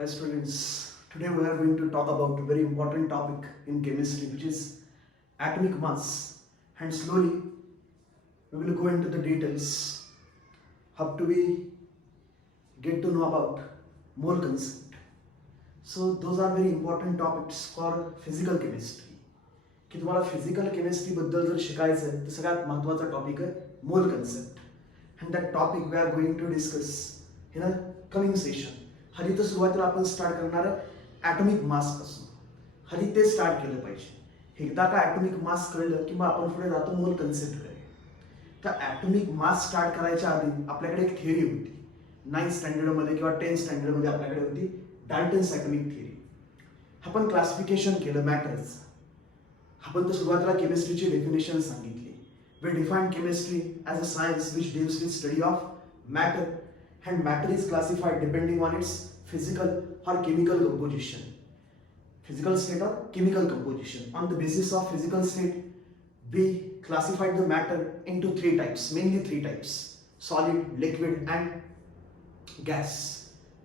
Hi students, today we are going to talk about a very important topic in chemistry, which is atomic mass, and slowly we will go into the details. How do we get to know about mole concept? So those are very important topics for physical chemistry. की तुम्हाला physical chemistry बद्दल जर शिकायचं आहे तर सगळ्यात महत्त्वाचा topic आहे mole concept and that topic we are going to discuss in a coming session. हरी तर सुरुवातीला आपण स्टार्ट करणार आहे ॲटॉमिक मास पासून. हरी ते स्टार्ट केलं पाहिजे. एकदा का ॲटॉमिक मास कळलं की मग आपण पुढे जातो मोल कन्सेप्टकडे. तर ॲटॉमिक मास स्टार्ट करायच्या आधी आपल्याकडे एक थिअरी होती 9th स्टँडर्डमध्ये किंवा 10th स्टँडर्डमध्ये आपल्याकडे होती डाल्टन्स ॲटॉमिक थिअरी. आपण क्लासिफिकेशन केलं मॅटरचं. आपण तर सुरुवातीला केमिस्ट्रीची डेफिनेशन सांगितली. We define chemistry as a science which deals with study of matter and matter is classified depending on its physical or chemical composition. Physical state or chemical composition. On the basis of physical state, we classified the matter into three types, mainly three types: solid, liquid, and gas.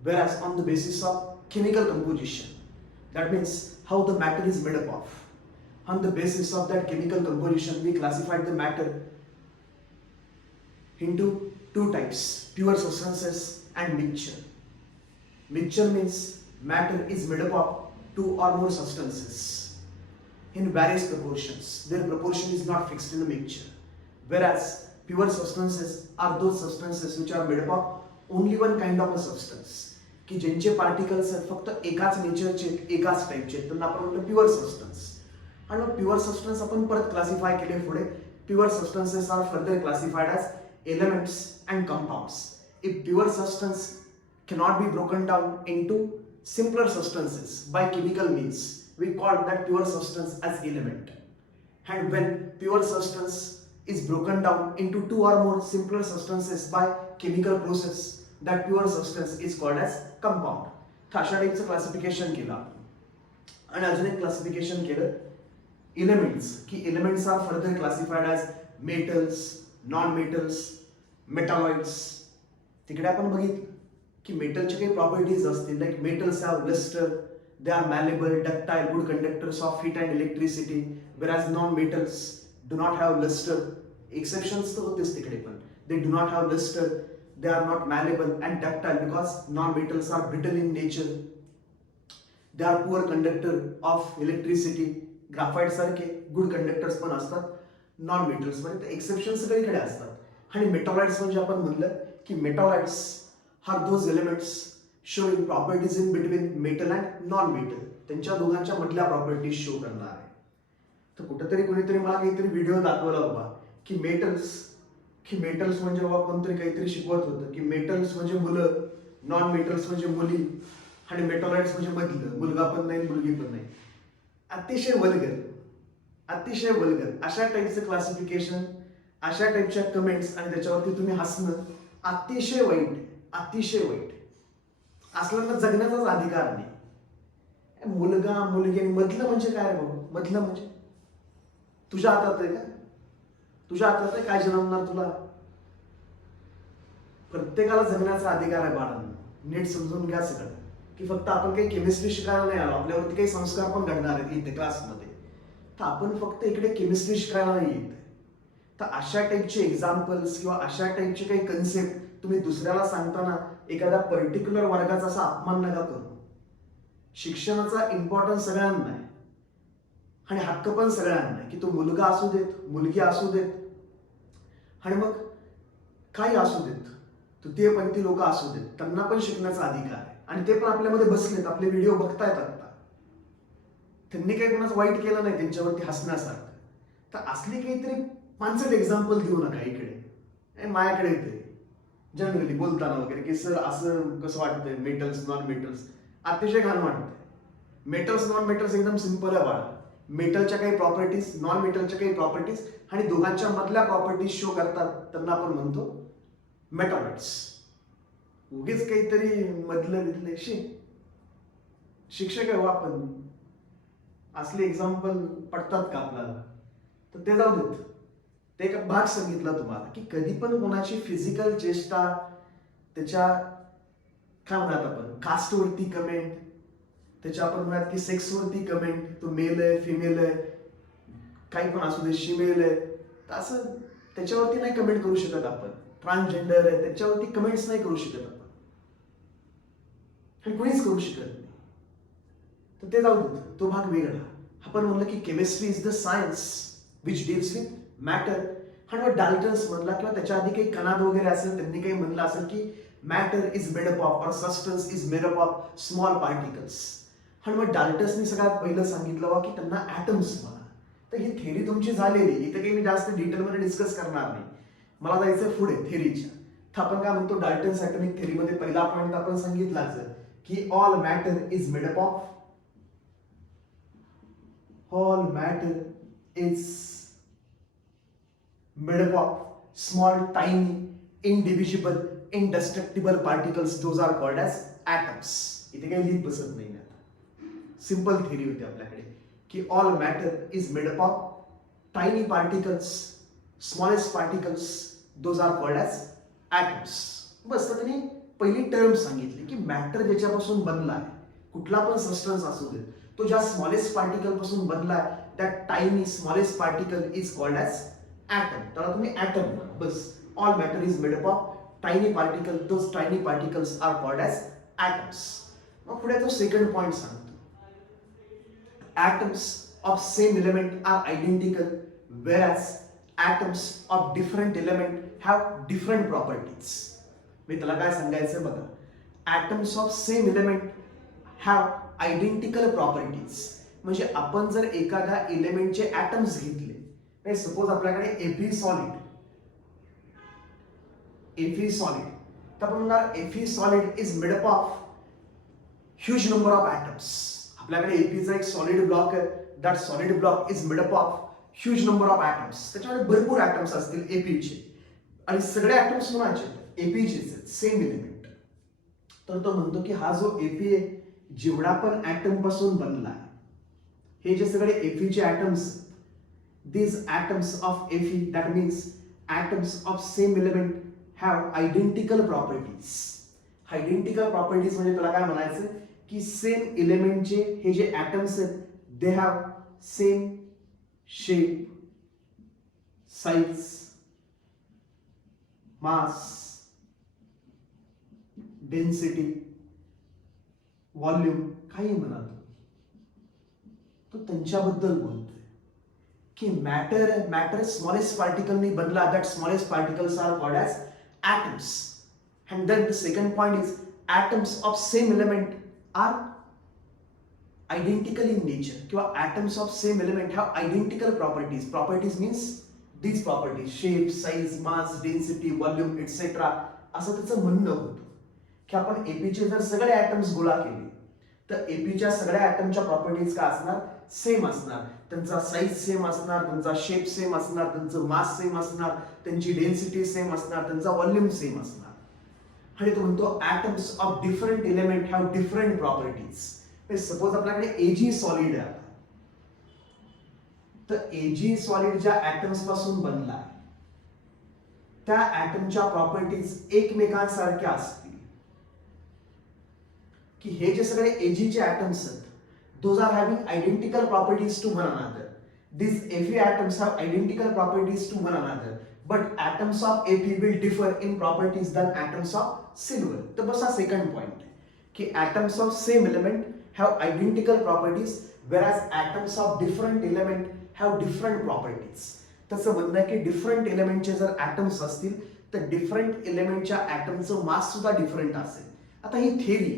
Whereas on the basis of chemical composition, that means how the matter is made up of. On the basis of that chemical composition, we classified the matter into two types: pure substances and mixture. Mixture means matter is made up of two or more substances in various proportions. Their proportion is not fixed in the mixture. Whereas pure substances are those substances which are made up of only one kind of a substance. की ज्यांचे particles आहेत फक्त एकाच नेचरचे एकाच टाईपचे त्यांना आपण म्हणतो प्युअर सबस्टन्स. आणि मग प्युअर सबस्टन्स आपण परत क्लासिफाय केले पुढे. Pure substances are further classified as elements and compounds. If pure substance cannot be broken down into simpler substances by chemical means, we call that pure substance as element. And when pure substance is broken down into two or more simpler substances by chemical process, that pure substance is called as compound. तर अशा टाईपचं classification केलं आपण. आणि अजून एक classification केलं elements, की elements are further classified as metals, non metals, metalloids. तिकडे आपण बघितलं की मेटलचे काही प्रॉपर्टीज असतील. Like metals have lustre, they are malleable, ductile, good conductors of heat and electricity. Whereas non metals do not have lustre. Exceptions तर होतेच तिकडे, पण they do not have lustre, they are not malleable and ductile because non metals are brittle in nature. They are poor conductor of electricity. Graphite सारखे good conductors पण असतात non metals मध्ये. तर exception सगळीकडे असतात. आणि मेटॉलाइट्स म्हणजे आपण म्हणलं की मेटॉलाइट्स are those elements showing properties in between metal and non-metal. त्यांच्या दोघांच्या मधल्या प्रॉपर्टीज शो करणार आहे. तर कुठेतरी कोणीतरी मला काहीतरी व्हिडिओ दाखवला बाबा की मेटल्स म्हणजे बाबा कोणतरी काहीतरी शिकवत होतं की मेटल्स म्हणजे मुलं, नॉन मेटल्स म्हणजे मुली, आणि मेटॉलाइट्स म्हणजे मधलं, मुलगा पण नाही मुलगी पण नाही. अतिशय वल्गर अशा टाईपचं क्लासिफिकेशन, अशा टाईपच्या कमेंट्स आणि त्याच्यावरती तुम्ही हसणं अतिशय वाईट असल्यानं जगण्याचाच अधिकार नाही. मुलगा मुलगी आणि मधलं म्हणजे काय रे बाबा? मधलं म्हणजे तुझ्या हातात आहे का? तुझ्या हातात आहे काय जन्मणार तुला? प्रत्येकाला जगण्याचा अधिकार आहे बाळांना. नीट समजून घ्या सगळं की फक्त आपण काही केमिस्ट्री शिकायला नाही आलो, आपल्यावरती काही संस्कार पण घडणार आहेत इथे क्लासमध्ये. तर आपण फक्त इकडे केमिस्ट्री शिकायला नाही येत. तर अशा टाईपचे एक्झाम्पल्स किंवा अशा टाईपचे काही कन्सेप्ट तुम्ही दुसऱ्याला सांगताना एखाद्या पर्टिक्युलर वर्गाचा असा अपमान नका करू. शिक्षणाचा इम्पॉर्टन्स सगळ्यांना आहे आणि हक्क पण सगळ्यांना आहे की तो मुलगा असू देत, मुलगी असू देत, आणि मग काही असू देत, तृतीयपंथी लोक असू देत, त्यांना पण शिकण्याचा अधिकार आहे. आणि ते पण आपल्यामध्ये बसलेत, आपले व्हिडिओ बघतायत आता. त्यांनी काही कोणाचं वाईट केलं नाही त्यांच्यावरती हसण्यासारखं. तर असली काहीतरी माणसात एक्झाम्पल देऊ नका इकडे. माझ्याकडे येते जनरली बोलताना वगैरे की सर असं कसं वाटतंय मेटल्स नॉन मेटल्स. अतिशय घाण वाटतंय. मेटल्स नॉन मेटल्स एकदम सिंपल आहे बाळा. मेटलच्या काही प्रॉपर्टीज, नॉन मेटलच्या काही प्रॉपर्टीज आणि दोघांच्या मधल्या प्रॉपर्टीज शो करतात, त्यांना आपण म्हणतो मेटॉलाइट्स. उगीच काहीतरी मधलं शिक्षक आहे आपण, असले एक्झाम्पल पडतात का आपल्याला? तर ते जाऊ देत. ते एक भाग सांगितला तुम्हाला की कधी पण कोणाची फिजिकल चेष्टा, त्याच्या काय म्हणतात आपण कास्टवरती कमेंट, त्याच्या आपण म्हणतात की सेक्सवरती कमेंट, तो मेल आहे फिमेल आहे काही पण असू दे, शिमेल आहे, तर असं त्याच्यावरती नाही कमेंट करू शकत आपण. ट्रान्सजेंडर आहे त्याच्यावरती कमेंट्स नाही करू शकत आपण, आणि कोणीच करू शकत नाही. तर ते जाऊ देत, तो भाग वेगळा. आपण म्हणलं की chemistry is the science which deals with matter. आणि मग डाल्टन्स म्हणला किंवा त्याच्या आधी काही कणाद वगैरे असेल त्यांनी काही म्हणलं असेल की matter is made up of, or substance is made up of small particles. आणि मग डाल्टन्सनी सगळ्यात पहिलं सांगितलं बा की त्यांना ॲटम्स म्हणा. तर ही थेरी तुमची झालेली, इथे काही मी जास्त डिटेलमध्ये डिस्कस करणार नाही, मला जायचं पुढे थेरीच्या. तर आपण काय म्हणतो डाल्टन्स ॲटॉमिक थेरीमध्ये पहिला पॉईंट आपण सांगितलाच की all matter is made up of, all matter is made up of small, tiny, indivisible, indestructible particles. Those are called as atoms. इथे काही लिहित बसत नाही आता, सिंपल थेरी होती आपल्याकडे की all matter is made up of tiny particles, smallest particles, those are called as atoms. बस. तर त्यांनी पहिली टर्म सांगितली की मॅटर ज्याच्यापासून बनला आहे, कुठला पण सबस्टन्स असू दे, तो ज्या स्मॉलेस्ट पार्टिकल पासून बनलाय, that tiny smallest particle is called as atom. त्याला तुम्ही ॲटम म्हणा. बस. All matter is made up of tiny particle, those tiny particles are called as atoms. मग पुढे तो सेकंड पॉइंट सांगतो, atoms of same element are identical whereas atoms of different element have different properties. मी त्याला काय सांगायचं बघा, atoms of same element have identical properties. म्हणजे आपण जर एखाद्या एलिमेंटचे ॲटम्स घेतले, सपोज आपल्याकडे एफी सॉलिड, तर आपण म्हणणार Fe solid is made up of huge number of atoms. आपल्याकडे एफीचा एक सॉलिड ब्लॉक आहे, that solid block is made up of huge number of atoms. त्याच्यामध्ये भरपूर ॲटम्स असतील एपीचे, आणि सगळे ॲटम्स कोणाचे, एपीचेच, सेम एलिमेंट. तर तो म्हणतो की हा जो एपी आहे जेवढा पण ॲटम पासून बनला, हे जे सगळे एफीचे atoms, these atoms of Fe, that means atoms of same element have identical properties. Identical properties म्हणजे तुला काय म्हणायचं की सेम एलिमेंटचे हे जे ॲटम्स आहेत, they have same shape, size, mass, density, volume, काही म्हणा तो त्यांच्याबद्दल बोलतोय की मॅटर स्मॉलेस्ट पार्टिकलनी बनला, that smallest particles are called as atoms. And then the second point is atoms of same element are identical in nature, किंवा atoms of same element have identical properties. Properties means these properties, shape, size, mass, density, volume etcetera, असं त्याचं म्हणणं होतं की आपण एपीचे जर सगळे atoms गोळा केले तर एपीच्या सगळ्या ॲटमच्या प्रॉपर्टीज काय असणार, सेम असणार. त्यांचा साईज सेम असणार, त्यांचा शेप सेम असणार, त्यांचं मास सेम असणार, त्यांची डेन्सिटी सेम असणार, त्यांचा व्हॉल्यूम सेम असणार. आणि तो म्हणतो atoms of different element have different properties. Suppose आपल्याकडे एजी सॉलिड आहे, तर एजी सॉलिड ज्या ॲटम्स पासून बनला त्या ॲटमच्या प्रॉपर्टीज एकमेकांसारख्या असतील. की हे जे सगळे एजीचे ॲटम्स आहेत, those are having identical properties to one another. These Fe atoms have identical properties to one another, but atoms of Fe will differ in properties than atoms of silver. तर बस हा second point की atoms of same element have identical properties whereas atoms of different element have different properties. तसं म्हणणं आहे की different एलिमेंटचे जर atoms असतील तर डिफरंट एलिमेंटच्या ॲटमचं मास सुद्धा डिफरंट असेल. आता ही थेरी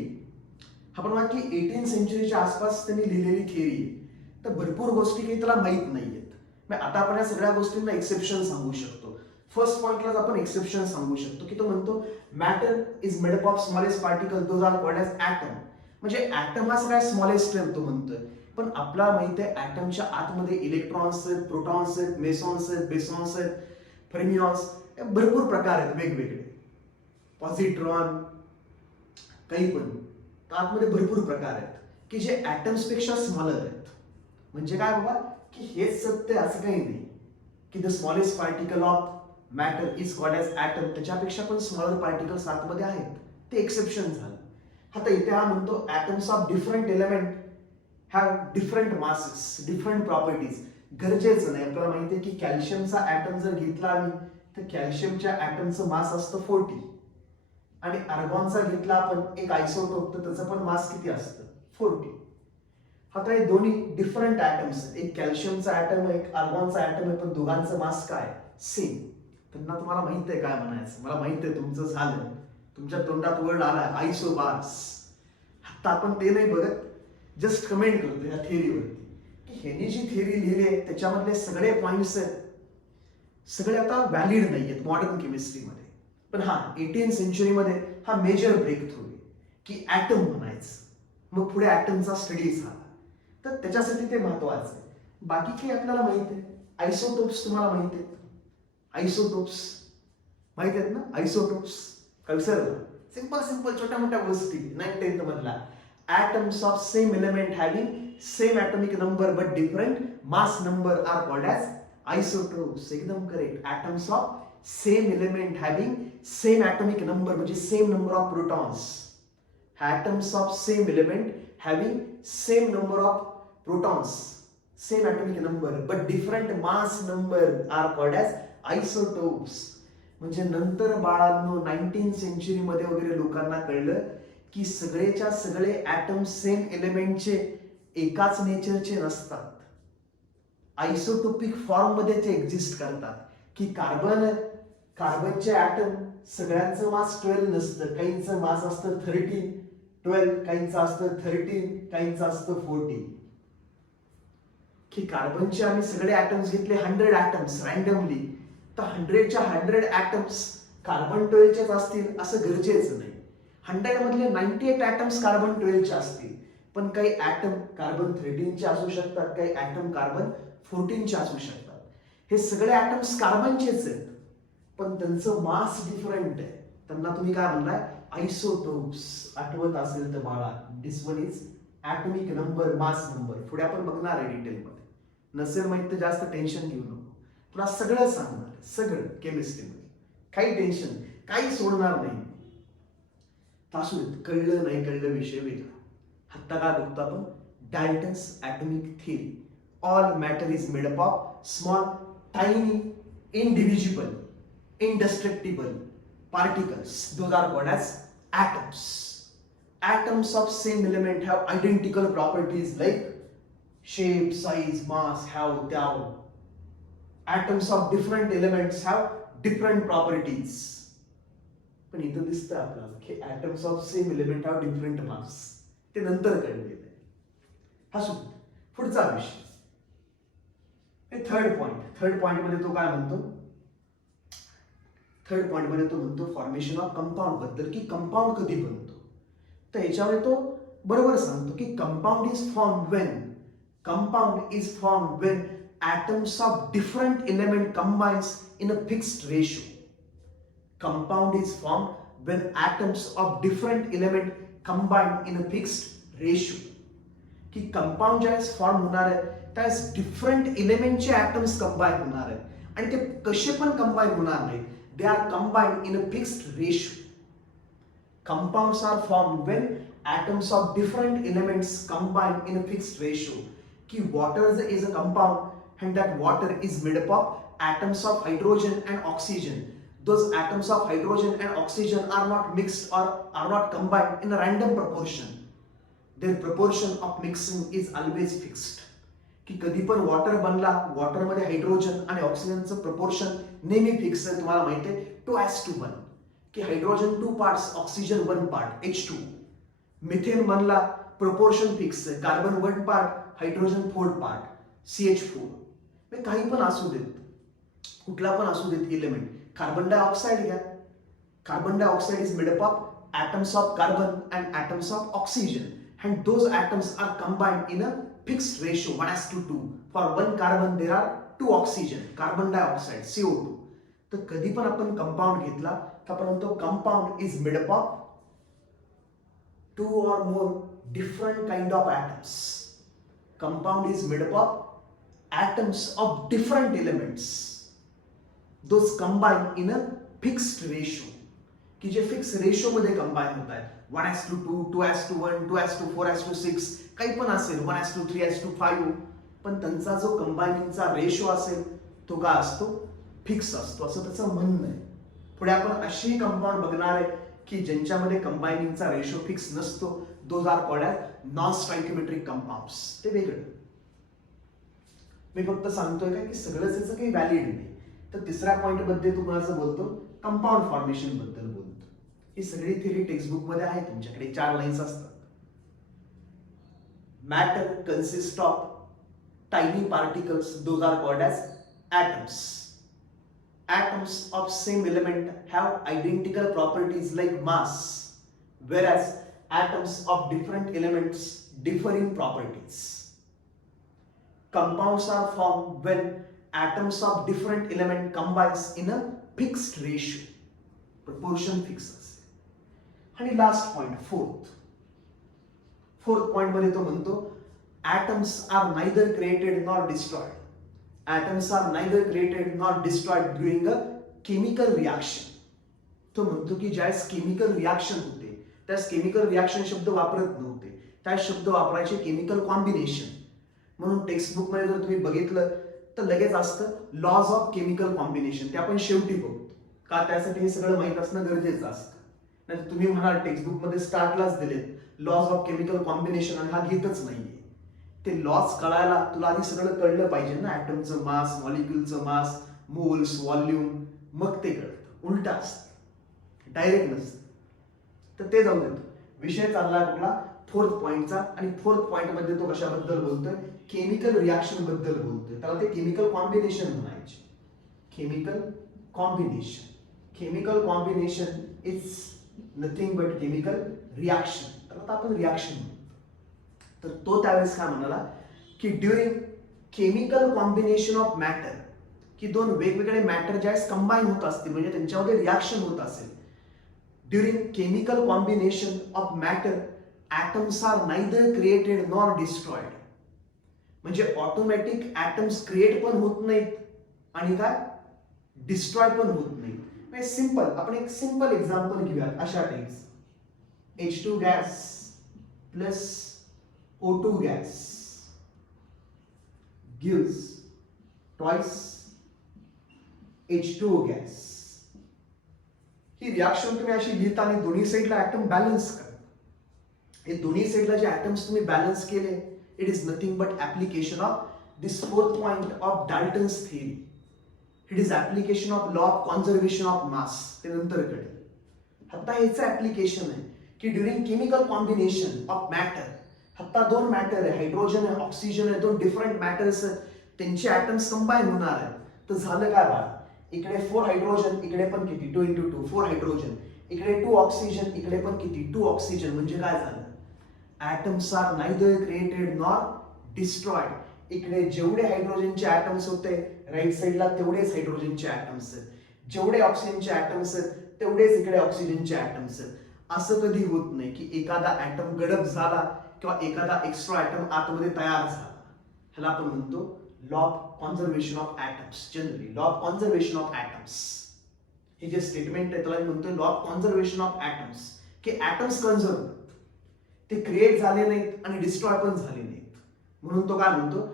आपण म्हणा की 18 सेंचुरीच्या आसपास त्यांनी लिहिलेली थिअरी आहे, तर भरपूर गोष्टी काही त्याला माहीत नाहीयेत. आता आपण या सगळ्या गोष्टींना एक्सेप्शन सांगू शकतो. फर्स्ट पॉइंटलाच आपण एक्सेप्शन सांगू शकतो की तो म्हणतो matter is made up of smallest particle, those are called as atom. म्हणजे ॲटम हा सगळ्यात स्मॉलेस्ट आहे तो म्हणतोय, पण आपल्याला माहिती आहे ॲटमच्या आतमध्ये इलेक्ट्रॉन्स आहेत, प्रोटॉन्स आहेत, मेसॉन्स आहेत, बेसॉन्स आहेत, फेर्मियॉन्स, भरपूर प्रकार आहेत वेगवेगळे, पॉझिट्रॉन, काही पण आतमध्ये भरपूर प्रकार आहेत की जे ॲटम्स पेक्षा स्मॉलर आहेत. म्हणजे काय बाबा की हेच सत्य असं काही नाही की the smallest particle of matter is called as atom, त्याच्यापेक्षा पण स्मॉलर पार्टिकल्स आतमध्ये आहेत, ते एक्सेप्शन झालं. आता इथे हा म्हणतो atoms of different element have different masses, different properties. गरजेचं नाही, आपल्याला माहिती आहे की कॅल्शियमचा ऍटम जर घेतला आम्ही तर कॅल्शियमच्या ऍटमचं मास असतं 40 आणि आर्गॉनचा घेतला आपण एक आयसोटोप तर त्याचं पण मास किती असतं 40. आता हे दोन्ही डिफरंट ऍटम्स आहेत, एक कॅल्शियमचा ऍटम आहे एक आर्गॉनचा ऍटम आहे, पण दोघांचं मास काय सेम. त्यांना तुम्हाला माहित आहे काय म्हणायचं, मला माहित आहे तुमचं झालं, तुमच्या तोंडात वर्ड आला आयसोबार्स. आता आपण ते नाही बघत, जस्ट कमेंट करतो या थिअरीवरती की ह्यांनी जी थिअरी लिहिली आहे त्याच्यामधले सगळे पॉइंट्स आहेत सगळे आता व्हॅलिड नाही आहेत मॉडर्न केमिस्ट्रीमध्ये. पण हा 18th सेंचुरीमध्ये हा मेजर ब्रेक थ्रू आहे की ऍटम म्हणायचं, मग पुढे ऍटमचा स्टडी झाला तर त्याच्यासाठी ते महत्वाचं आहे. बाकी काही आपल्याला माहित आहे, आयसोटोप्स तुम्हाला माहित आहेत, आयसोटोप्स माहित आहेत ना, आयसोटोप्स काय विसरला, सिंपल सिंपल छोट्या मोठ्या गोष्टी 9th 10th मधला. atoms of same element having same atomic number but different mass number are called as isotopes. एकदम correct. atoms of same element having same atomic number म्हणजे same number of protons. atoms of same element having same number of protons, same atomic number but different mass number are called as isotopes. म्हणजे नंतर बाळांनो 19th century मध्ये वगैरे लोकांना कळलं की सगळेच्या सगळे ऍटम सेम एलिमेंटचे एकाच नेचरचे नसतात, आयसोटोपिक फॉर्म मध्ये ते एक्झिस्ट करतात. की कार्बनचे ऍटम सगळ्यांचं मास 12 नसतं, काहींचं मास असतं 13 12, काहींचं असतं 13, काहींचं असतं 14. की कार्बनचे आम्ही सगळे ऍटम्स घेतले 100 ऍटम्स रँडमली तर 100च्या 100 ऍटम्स कार्बन 12चेच असतील असं गरजेचं नाही. 100 मधले 98 ऍटम्स कार्बन 12चे असतील, पण काही ऍटम कार्बन 13चे असू शकतात, काही ऍटम कार्बन 14चे असू शकतात. हे सगळे ऍटम्स कार्बनचेच आहेत पण त्यांचं मास डिफरंट आहे, त्यांना तुम्ही काय म्हणलाय आयसोटोप्स. आठवत असेल तर बाळा this one is atomic number mass number. पुढे आपण बघणार आहे डिटेलमध्ये, नसेल माहित तर जास्त टेन्शन घेऊ नको, तुला सगळं सांगणार सगळं केमिस्ट्रीमध्ये, काही टेन्शन काही सोडणार नाही. असू देत, कळलं नाही कळलं विषय वेगळा. आता काय बघतो आपण Dalton's atomic theory. All matter is made up of small tiny indivisible indestructible particles, those are called as atoms. Atoms of same element have identical properties like shape, size, mass, have. Atoms of different elements have different properties. पण इथं दिसतं आपल्याला की atoms of same element have different mass. ते नंतर कळलेलं आहे. हा सुद्धा पुढचा विषय. थर्ड पॉइंट मध्ये तो काय म्हणतो, थर्ड पॉइंट मध्ये तो म्हणतो फॉर्मेशन ऑफ कंपाऊंड बद्दल, की कंपाऊंड कधी बनतो. तर याच्यामध्ये तो बरोबर सांगतो की compound is form when atoms of different element combines in a fixed ratio. Compound is formed when atoms of different element combine in a fixed ratio. की कंपाऊंड ज्यावेळेस फॉर्म होणार आहे त्यावेळेस डिफरंट एलिमेंटचे ऍटम्स कंबाईन होणार आहेत आणि ते कसे पण कंबाईन होणार नाही, they are combine in a fixed ratio. Compounds are formed when atoms of different elements combine in a fixed ratio. की water is a compound and that water is made up of atoms of hydrogen and oxygen. Those atoms of hydrogen and oxygen are not mixed or are not combined in a random proportion. Their proportion of mixing is always fixed. की कधी पण water बनला, water मध्ये hydrogen आणि ऑक्सिजनचं proportion नेहमी fix आहे. तुम्हाला माहिती आहे 2:1 की hydrogen 2 parts, oxygen 1 part H2. Methane बनला, प्रपोर्शन फिक्स आहे, carbon 1 part, hydrogen 4 part CH4. काही पण असू देत, कुठला पण असू देत एलिमेंट. कार्बन डायऑक्साइड घ्या, carbon dioxide is made up of atoms of carbon and atoms of oxygen, and those atoms are combined in a fixed ratio 1:2. For 1 carbon there are 2 oxygen, carbon dioxide CO2. तर कधी पण आपण compound घेतला तर आपण म्हणतो compound is made up of 2 or more different kind of atoms. Compound is made up of atoms of different elements. Those combine in a fixed ratio. की जे फिक्स रेशो मध्ये कंबाईन होत आहेत, 1:2, 2:1, 2:4:6, काही पण असेल, 1:3, 3:5, पण त्यांचा जो कंबायनिंगचा रेशो असेल तो काय असतो, फिक्स असतो, असं त्याचं म्हणणं आहे. पुढे आपण अशी कंपाऊंड बघणार आहे की ज्यांच्यामध्ये कंबायनिंगचा रेशो फिक्स नसतो, those are called as non stoichiometric compounds. ते वेगळं. मी फक्त सांगतोय का की सगळंच याचं काही व्हॅलिड नाही. तर तिसऱ्या पॉइंट मध्ये तुम्हाला बोलतो, कंपाऊंड फॉर्मेशन बद्दल बोलतो. ही सगळी थिअरी टेक्स्टबुक मध्ये आहे, तुमच्याकडे 4 लाईन्स असतात. Matter consist of tiny particles, those are called as atoms. Atoms of same element have identical properties like mass, whereas atoms of different elements differ in properties. Compounds are formed when atoms of different element combines in a fixed ratio. Proportion fixes. आणि last point, fourth point मध्ये तो म्हणतो, atoms are neither created nor destroyed. Atoms are neither created nor destroyed during a chemical reaction. तो म्हणतो की ज्यावेळेस chemical reaction होते त्यास केमिकल रिॲक्शन शब्द वापरत नव्हते, त्या शब्द वापरायचे केमिकल कॉम्बिनेशन. म्हणून टेक्स्टबुक मध्ये जर तुम्ही बघितलं तर लगेच असतं लॉज ऑफ केमिकल कॉम्बिनेशन. ते आपण शेवटी बघतो का, त्यासाठी हे सगळं माहित असणं गरजेचं असतं. नाही तुम्ही म्हणाल टेक्स्टबुक मध्ये स्टार्टलाच दिलेत लॉज ऑफ केमिकल कॉम्बिनेशन आणि हा घेतच नाहीये. ते लॉस कळायला तुला आधी सगळं कळलं पाहिजे ना, ॲटमचं मास, मॉलिक्युलचं मास, मोल्स, व्हॉल्यूम, मग ते कळतं. उलटा असतं, डायरेक्ट नसतं. तर ते जाऊ देतो. विषय चालला कुठला, फोर्थ पॉइंटचा. आणि फोर्थ पॉइंट मध्ये तो कशाबद्दल बोलतोय, केमिकल रिॲक्शन बद्दल बोलतोय. त्याला ते केमिकल कॉम्बिनेशन म्हणायचे. Chemical combination. Chemical combination is nothing but chemical reaction. त्याला आपण रिॲक्शन म्हणतो. तर तो त्यावेळेस काय म्हणाला की during chemical combination of matter, की दोन वेगवेगळे मॅटर ज्यावेळेस कंबाईन होत असतील म्हणजे त्यांच्यामध्ये रिॲक्शन होत असेल, during chemical combination of matter atoms are neither created nor destroyed. म्हणजे ऑटोमॅटिक ॲटम्स क्रिएट पण होत नाहीत आणि काय डिस्ट्रॉय पण होत नाहीत. म्हणजे सिंपल, आपण एक सिंपल एक्झाम्पल घेऊयात अशा types. H2 gas plus O2 gas gives twice H2O gas. ही रिॲक्शन तुम्ही अशी लिहिता आणि दोन्ही साईडला ॲटम बॅलन्स करा. हे दोन्ही साईडला जे ॲटम्स तुम्ही बॅलन्स केले, it is nothing but application of this fourth point of Dalton's theory. It is application of law of conservation of mass. ते नंतर कळेल. आता ह्याचं ऍप्लिकेशन आहे की during chemical combination of matter, आता दोन मॅटर आहे, हायड्रोजन आहे, ऑक्सिजन आहे, दोन डिफरंट मॅटर्स आहेत, त्यांचे ॲटम्स कंबाईन होणार आहेत. तर झालं काय बा, इकडे 4 हायड्रोजन, इकडे पण किती 2 × 2 4 हायड्रोजन, इकडे 2 ऑक्सिजन, इकडे पण किती 2 ऑक्सिजन. म्हणजे काय झालं, atoms are neither created nor destroyed. इकडे जेवढे हायड्रोजनचे ॲटम्स होते राईट साईडला तेवढेच हायड्रोजनचे ॲटम्स आहेत, जेवढे ऑक्सिजनचे ॲटम्स आहेत तेवढेच इकडे ऑक्सिजनचे ॲटम्स आहेत. असं कधी होत नाही की एखादा ॲटम गडप झाला किंवा एखादा एक्स्ट्रा ॲटम आतमध्ये तयार झाला. ह्याला आपण म्हणतो law of conservation of atoms. Generally law of conservation of atoms हे जे स्टेटमेंट आहे त्याला म्हणतो law of conservation of atoms. की ॲटम्स कन्झर्व होतात, ते क्रिएट झाले नाहीत आणि डिस्ट्रॉय पण झाले नाहीत. म्हणून तो काय म्हणतो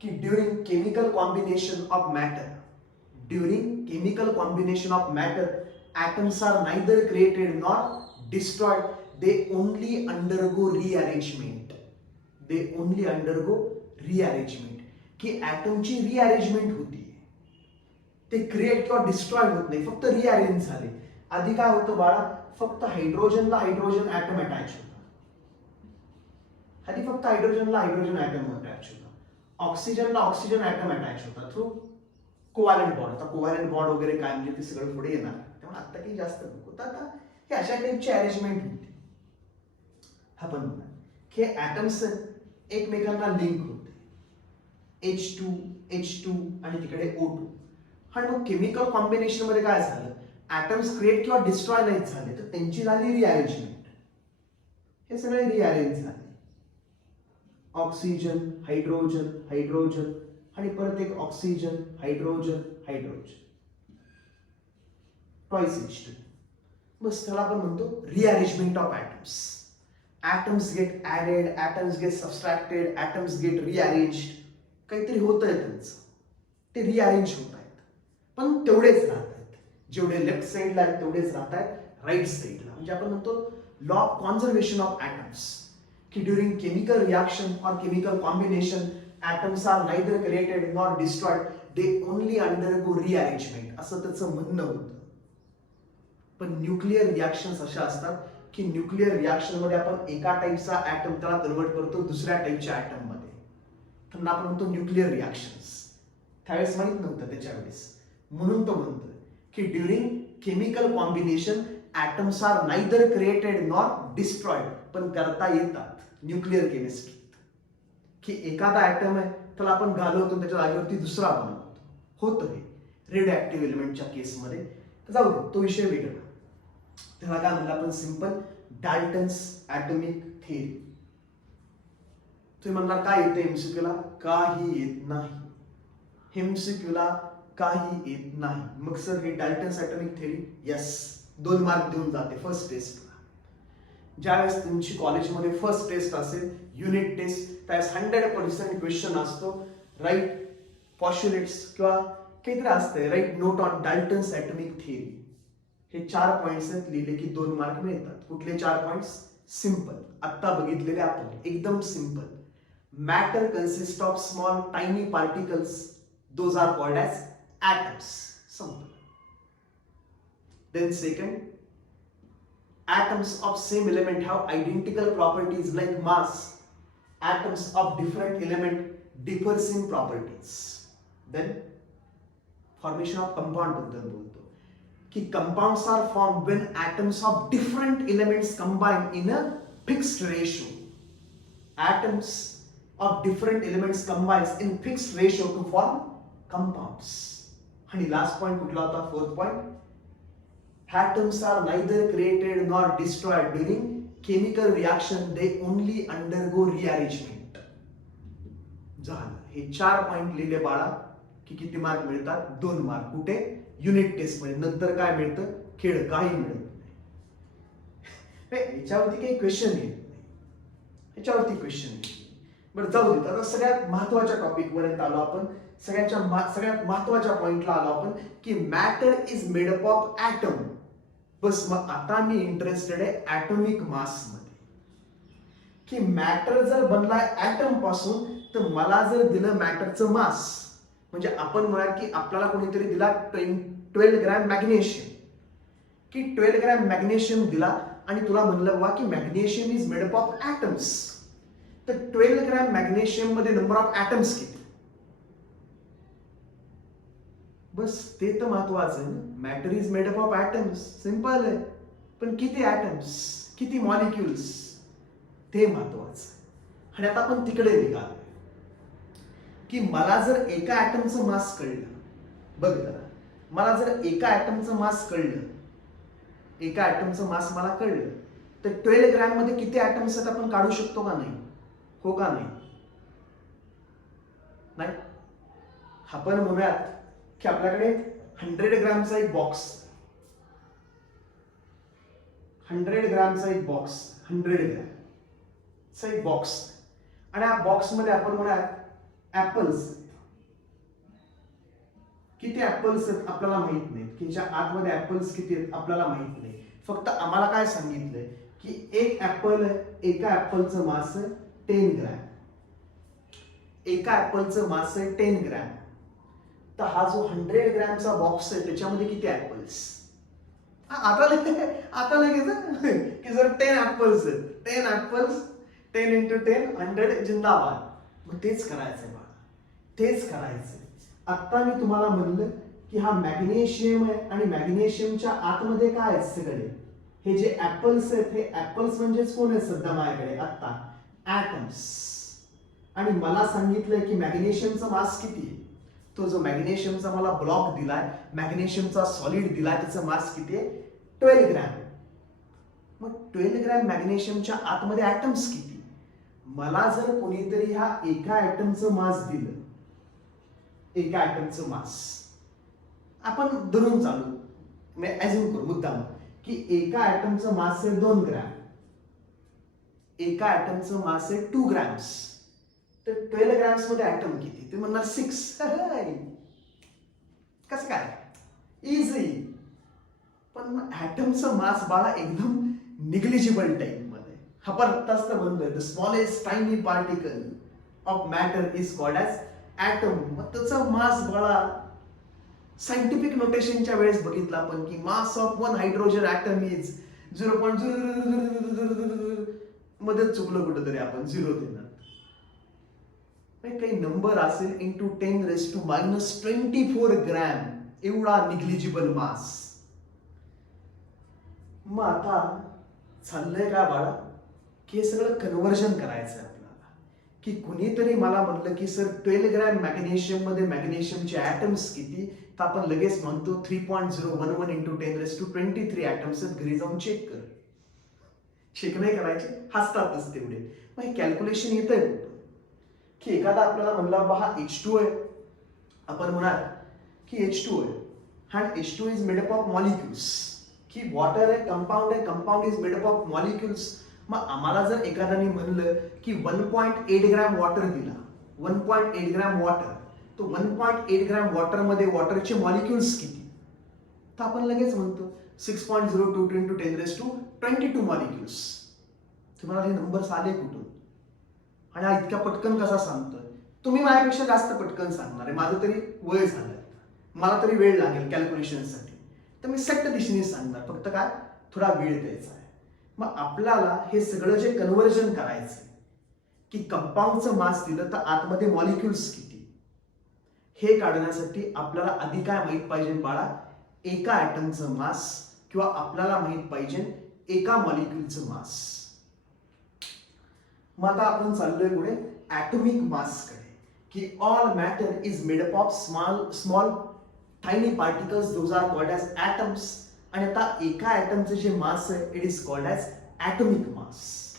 की during chemical combination of matter, during chemical combination of matter atoms are neither created nor destroyed, they only undergo rearrangement. They only undergo rearrangement. की ॲटमची रिअरेंजमेंट होती, ते क्रिएट किंवा डिस्ट्रॉय होत नाही, फक्त रिअरेंज झाले. आधी काय होतं बाळा, फक्त हायड्रोजनला हायड्रोजन ॲटम अटॅच होता. आधी फक्त हायड्रोजनला हायड्रोजन ॲटम अटॅच होता, ऑक्सिजनला ऑक्सिजन ॲटम अटॅच होता थ्रू कोव्हॅलेंट बॉन्ड. आता कोव्हॅलेंट बॉन्ड वगैरे काय म्हणजे ते सगळं पुढे येणार, त्यामुळे आता काही जास्त नको. आता हे अशा टाईपची अरेंजमेंट होती. आपण म्हणा की ॲटम्स एकमेकांना लिंक होते, H2 आणि तिकडे O2. आणि मग केमिकल कॉम्बिनेशन मध्ये काय झालं, ॲटम्स क्रिएट किंवा डिस्ट्रॉय नाही झाले, तर त्यांची झाली रिअरेंजमेंट. हे सगळे रिअरेंज झाले. ऑक्सिजन हायड्रोजन हायड्रोजन आणि परत एक oxygen hydrogen hydrogen, twice H2. बस त्याला आपण म्हणतो rearrangement of atoms. Atoms get added, atoms get subtracted, atoms get rearranged. काहीतरी होतंय त्यांचं, ते रिअरेंज होत आहेत, पण तेवढेच राहत आहेत. जेवढे लेफ्ट साईडला आहेत तेवढेच राहत आहेत राईट साईडला. म्हणजे आपण म्हणतो law of conservation of atoms, की during chemical reaction or chemical combination atoms are neither created nor destroyed, they only undergo rearrangement, असं त्याचं म्हणणं होतं. पण न्यूक्लिअर रिॲक्शन्स अशा असतात की न्यूक्लिअर रिॲक्शन मध्ये आपण एका टाईपचा ऍटम त्याला कन्वर्ट करतो दुसऱ्या टाईपच्या ऍटम मध्ये, त्यांना आपण म्हणतो न्यूक्लिअर रिॲक्शन्स. त्यावेळेस माहित नव्हतं त्याच्यावेळेस, म्हणून तो म्हणतो की during chemical combination atoms are neither created nor destroyed, पण करता येतात न्यूक्लिअर केमिस्ट्रीत. की एखादा ऍटम आहे त्याला आपण घालवतो त्याच्या जागेवरती दुसरा बनवतो, होतं हे रेडिओ ऍक्टिव्ह एलिमेंटच्या केसमध्ये. तर जाऊ दे, तो विषय वेगळा. त्याला काय म्हणलं आपण, सिंपल डाल्टन्स ऍटॉमिक थिअरी. तुम्ही म्हणणार काय येते एमसीक्यूला? काही येत नाही. एमसीक्यूला काही येत नाही. मग सर हे Dalton's atomic theory, yes, 2 mark देऊन जाते फर्स्ट टेस्टला. ज्यावेळेस तुमची कॉलेजमध्ये फर्स्ट टेस्ट असेल, युनिट टेस्ट, त्यावेळेस 100% क्वेश्चन असतो, राईट पॉस्च्युलेट्स किंवा काहीतरी असतंय, right note on Dalton's atomic theory. हे 4 पॉइंट्स आहेत, लिहिले की 2 मार्क मिळतात. कुठले 4 पॉइंट्स? सिंपल, आत्ता बघितलेले आपण, एकदम simple. Matter consist of small tiny particles, those are called as atoms. Simple. Then second, atoms of same element have identical properties like mass. Atoms of different element differs in properties. Then formation of compound बद्दल बोलतो की compounds are formed when atoms of different elements combine in a fixed ratio. Atoms of different elements combines in fixed ratio to form compounds. आणि last point कुठला होता? Fourth point, atoms are neither created nor destroyed during chemical reaction, they only undergo rearrangement. झालं. हे 4 point लिहिले बाळा की किती mark मिळतात? 2 मार्क. कुठे? युनिट टेस्ट मध्ये. नंतर काय मिळतं? खेळ, काही मिळत नाही. याच्यावरती काही क्वेश्चन येत नाही, याच्यावरती क्वेश्चन येत नाही. बरं जाऊ देत. आता सगळ्यात महत्वाच्या टॉपिक पर्यंत आलो आपण, सगळ्यात महत्वाच्या पॉइंटला आलो आपण की matter is made up of atom. बस मग आता मी इंटरेस्टेड आहे ऍटॉमिक मास मध्ये, की मॅटर जर बनलाय ऍटम पासून, तर मला जर दिलं मॅटरचं मास, म्हणजे आपण म्हणा की आपल्याला कोणीतरी दिला 12 ग्रॅम मॅग्नेशियम, की 12 ग्रॅम मॅग्नेशियम दिला आणि तुला म्हणलं बा की magnesium is made up of atoms, तर 12 ग्रॅम मॅग्नेशियम मध्ये नंबर ऑफ ऍटम्स किती? बस ते तर महत्वाचं आहे ना. Matter is made up of atoms, simple आहे, पण किती ऍटम्स, किती मॉलिक्युल्स, ते महत्वाचं. आणि आता आपण तिकडे निघालो की मला जर एका ऍटमचं मास कळलं, बघ जरा, मला जर एका ऍटमचं मास कळलं, एका ऍटमचं मास मला कळलं, तर 12 ग्रॅम मध्ये किती ऍटम्स आहेत आपण काढू शकतो का नाही? हो का नाही? नाही. आपण म्हणूयात की आपल्याकडे 100 ग्रॅमचा एक बॉक्स, 100 ग्रॅमचा एक बॉक्स, 100 ग्रॅमचा एक बॉक्स, आणि या बॉक्स मध्ये आपण म्हणूयात ऍपल्स. किती ऍपल्स आहेत आपल्याला माहित नाही, की ज्या आतमध्ये ऍपल्स किती आहेत आपल्याला माहित नाही. फक्त आम्हाला काय सांगितलंय की एक ऍपल आहे, एका ऍपलचं मास आहे 10 ग्रॅम, एका ऍपलचं मास आहे 10 ग्रॅम. तर हा जो 100 ग्रॅमचा बॉक्स आहे त्याच्यामध्ये किती ऍपल्स? आता लगेच की जर 10 ऍपल्स आहेत, 10 ऍपल्स, 10 into 10 100 जिंदाबाद. मग तेच करायचंय बाळा, तेच करायचंय. आता मी तुम्हाला म्हणलं की हा मॅग्नेशियम आहे आणि मॅग्नेशियमच्या आतमध्ये काय आहे सगळे हे जे ऍपल्स आहेत, हे ऍपल्स म्हणजेच कोण आहे सध्या माझ्याकडे आता? ऍटम्स. आणि मला सांगितलंय की मॅग्नेशियमचा मास किती आहे. तो जो मॅग्नेशियमचा मला ब्लॉक दिलाय, मॅग्नेशियमचा सॉलिड दिलाय, त्याचं मास किती आहे? 12 ग्रॅम. मग 12 ग्रॅम मॅग्नेशियमच्या आतमध्ये ऍटम्स किती? मला जर कोणीतरी ह्या एका ऍटमचं मास दिलं, एका ऍटमचं मास आपण धरून चालू, ऍझ्युम करू मुद्दाम की एका ॲटमचं मास आहे 2 ग्रॅम, एका ॲटमचं मास आहे 2 ग्रॅम्स, तर 12 ग्रॅम्स मध्ये ॲटम किती? ते म्हणणार 6. कसं काय? इझी. पण ॲटमचं मास बाळा एकदम निग्लिजिबल टाईप मध्ये. आपण आत्ताच तर म्हणतोय the smallest tiny particle of matter is called as atom. मग त्याचा मास बाळा सायंटिफिक नोटेशनच्या वेळेस बघितलं आपण की mass of one hydrogen atom is 0.0 मध्ये चुकलं कुठेतरी आपण 0 देणार. काही नंबर असेल इंटू 10⁻⁻24 ग्रॅम एवढा निग्लिजिबल मास. मग आता चाललंय का बाळा की हे सगळं कन्व्हर्जन करायचं आपल्याला. की कुणीतरी मला म्हटलं की सर 12 ग्रॅम मॅग्नेशियम मध्ये मॅग्नेशियमचे ॲटम्स किती? तर आपण लगेच म्हणतो 3.011 इंटू 10⁻23 ॲटम्स. घरी जाऊन चेक कर. चेक नाही करायचे, हसतातच तेवढे. मग हे कॅल्क्युलेशन येतंय कुठं? की एखादा आपल्याला म्हणला बा हा H2 आहे, आपण म्हणाल की H2 आहे, हा H2 is made up of molecules. की वॉटर आहे, कंपाऊंड आहे, compound is made up of molecules. मग आम्हाला जर एखाद्याने म्हणलं की 1.8 ग्रॅम वॉटर दिला, 1.8 ग्रॅम वॉटर, तो 1.8 ग्रॅम वॉटर मध्ये वॉटरचे मॉलिक्युल्स किती? तर आपण लगेच म्हणतो 6.022 इंटू 10⁻22 मॉलिक्युल्स. तुम्हाला हे नंबर्स आले कुठून? आणि हा इतक्या पटकन कसा सांगतोय? तुम्ही माझ्यापेक्षा जास्त पटकन सांगणार आहे. माझं तरी वय झालंय, मला तरी वेळ लागेल कॅल्क्युलेशनसाठी. तर मी सट्ट दिशेने सांगणार, फक्त काय थोडा वेळ द्यायचा आहे. मग आपल्याला हे सगळं जे कन्व्हर्जन करायचंय की कंपाऊंडचं मास दिलं तर आतमध्ये मॉलिक्युल्स किती, हे काढण्यासाठी आपल्याला आधी काय माहित पाहिजे बाळा? एका ॲटमचं मास, किंवा आपल्याला माहित पाहिजे एका मॉलिक्युलचं मास. मग आता आपण चाललोय पुढे ॲटॉमिक मास कडे. की all matter is made up of small tiny particles, those are called as atoms. आणि आता एका ॲटमचं जे मास आहे it is called as atomic mass.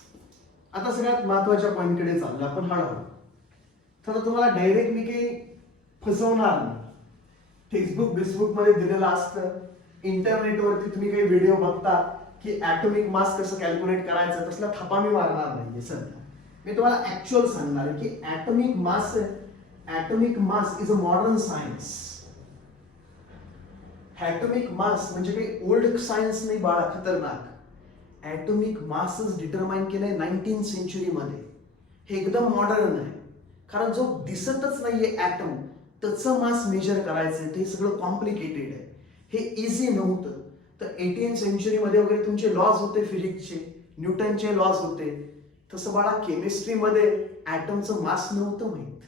आता सगळ्यात महत्वाच्या पॉइंटकडे चाललो आपण हळूहळू. तर तुम्हाला डायरेक्ट मी काही फसवणार नाही. टेक्स्टबुक मध्ये दिलेलं असतं, इंटरनेटवरती तुम्ही काही व्हिडिओ बघता की ॲटॉमिक मास कसं कॅल्क्युलेट करायचं, तसला थपा मी मारणार नाहीये. सध्या मी तुम्हाला ऍक्च्युअल सांगणार आहे की atomic mass is a modern science. Atomic mass म्हणजे काही ओल्ड सायन्स नाही बाळा, खतरनाक. ॲटॉमिक मासच डिटरमाइन केलंय 19th सेंचुरी मध्ये. हे एकदम मॉडर्न आहे, कारण जो दिसतच नाहीये ॲटम त्याचं मास मेजर करायचंय, ते सगळं कॉम्प्लिकेटेड आहे. हे इझी नव्हतं. तर 18th सेंचुरी मध्ये वगैरे तुमचे लॉज होते फिजिक्सचे, न्यूटनचे लॉज होते. तसं बाळा केमिस्ट्रीमध्ये ॲटमचं मास नव्हतं माहित.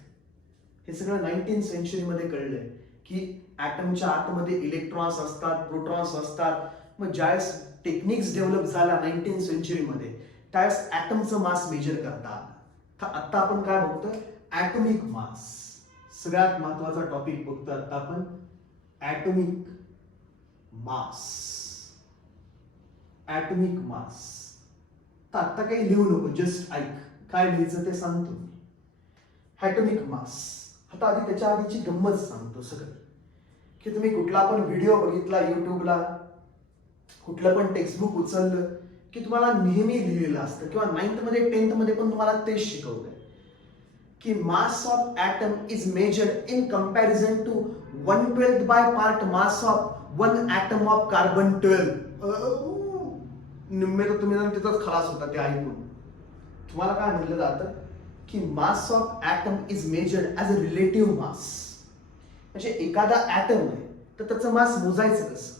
हे सगळं 19th सेंचुरी मध्ये कळलंय की ॲटमच्या आतमध्ये इलेक्ट्रॉन्स असतात, प्रोटॉन्स असतात. मग ज्यावेळेस टेक्निक्स डेव्हलप झाल्या 19th सेंचुरी मध्ये, त्यावेळेस ॲटमचं मास मेजर करता आलं. तर आता आपण काय बघतोय? Atomic mass. सगळ्यात महत्वाचा टॉपिक बघतोय आता आपण, ॲटॉमिक मास. Atomic mass. तर आता काही लिहू नको, जस्ट ऐक काय लिहायचं ते सांगतो मी. Atomic mass. आता आधी त्याच्या आधीची गंमत सांगतो सगळं. की तुम्ही कुठला पण व्हिडिओ बघितला युट्यूबला, कुठलं पण टेक्स्टबुक उचललं की तुम्हाला नेहमी लिहिलेलं असतं, किंवा 9th मध्ये 10th मध्ये पण तुम्हाला तेच शिकवलंय की mass of atom is measured in comparison to 1/12 by part mass of one atom of carbon 12. निम्मे तर तुम्ही तिथंच खलास होता ते ऐकून. तुम्हाला काय म्हटलं जातं की mass of atom is measured as a relative mass. म्हणजे एखादा ॲटम आहे तर त्याचं मास मोजायचं कसं?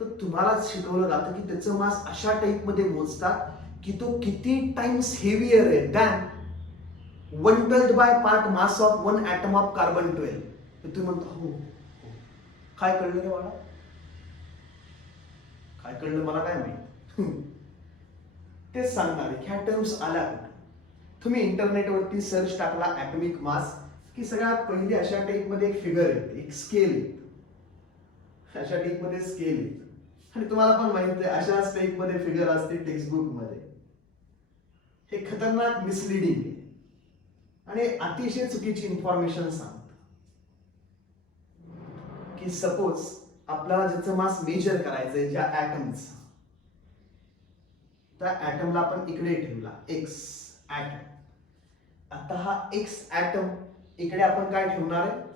तर तुम्हाला शिकवलं जातं की त्याचं मास अशा टाईपमध्ये मोजतात की तो किती टाइम्स हेवियर आहे than 1/12 by part mass of one atom of carbon 12. तुम्ही म्हणता हो, काय कळलं रे मला? काय कळलं मला काय माहित? तेच सांगणार आहे. ह्या टर्म्स आल्या कुठे? तुम्ही इंटरनेटवरती सर्च टाकला ॲटॉमिक मास की सगळ्यात पहिली अशा टाईपमध्ये एक फिगर येते, एक स्केल येते. अशा टाईपमध्ये स्केल येते. आणि तुम्हाला पण माहित आहे अशाच टाईपमध्ये फिगर असते टेक्स्टबुक मध्ये. हे खतरनाक मिसलिडिंग आहे आणि अतिशय चुकीची इन्फॉर्मेशन सांगतं. की सपोज आपल्याला ज्याचं मास मेजर करायचंय ज्या ऍटमचं, त्या ऍटमला आपण इकडे ठेवला एक्स ऍटम. आता हा एक्स ऍटम इकडे आपण काय ठेवणार आहे,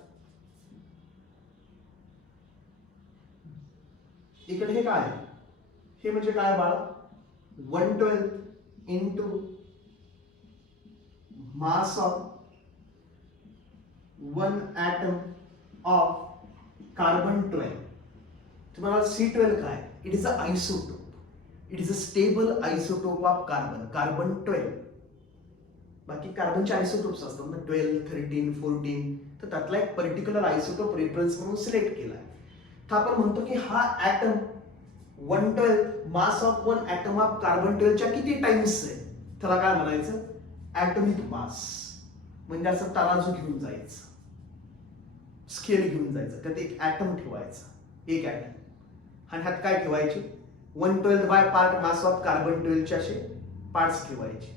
इकडे हे काय आहे, हे म्हणजे काय बाळा, 112 into mass of one atom of carbon 12. तुम्हाला C12 काय, it is a isotope, it is a stable isotope of carbon, carbon 12. बाकी कार्बनचे आयसोटोप्स असतात ना, 12, 13, 14, तर त्यातला एक पर्टिक्युलर आयसोटोप रेफरन्स म्हणून सिलेक्ट केला. तर आपण म्हणतो की हा atom 112 mass of one atom of carbon 12 च्या किती टाइम्स आहे, त्याला काय म्हणायचं, ऍटॉमिक मास. म्हणजे असं तराजू घेऊन जायचं, स्केल घेऊन जायचं, त्यात एक ऍटम ठेवायचा, एक ऍटम, आणि ह्यात काय ठेवायचे, 112 bye part mass of carbon 12 चे असे पार्ट्स ठेवायचे.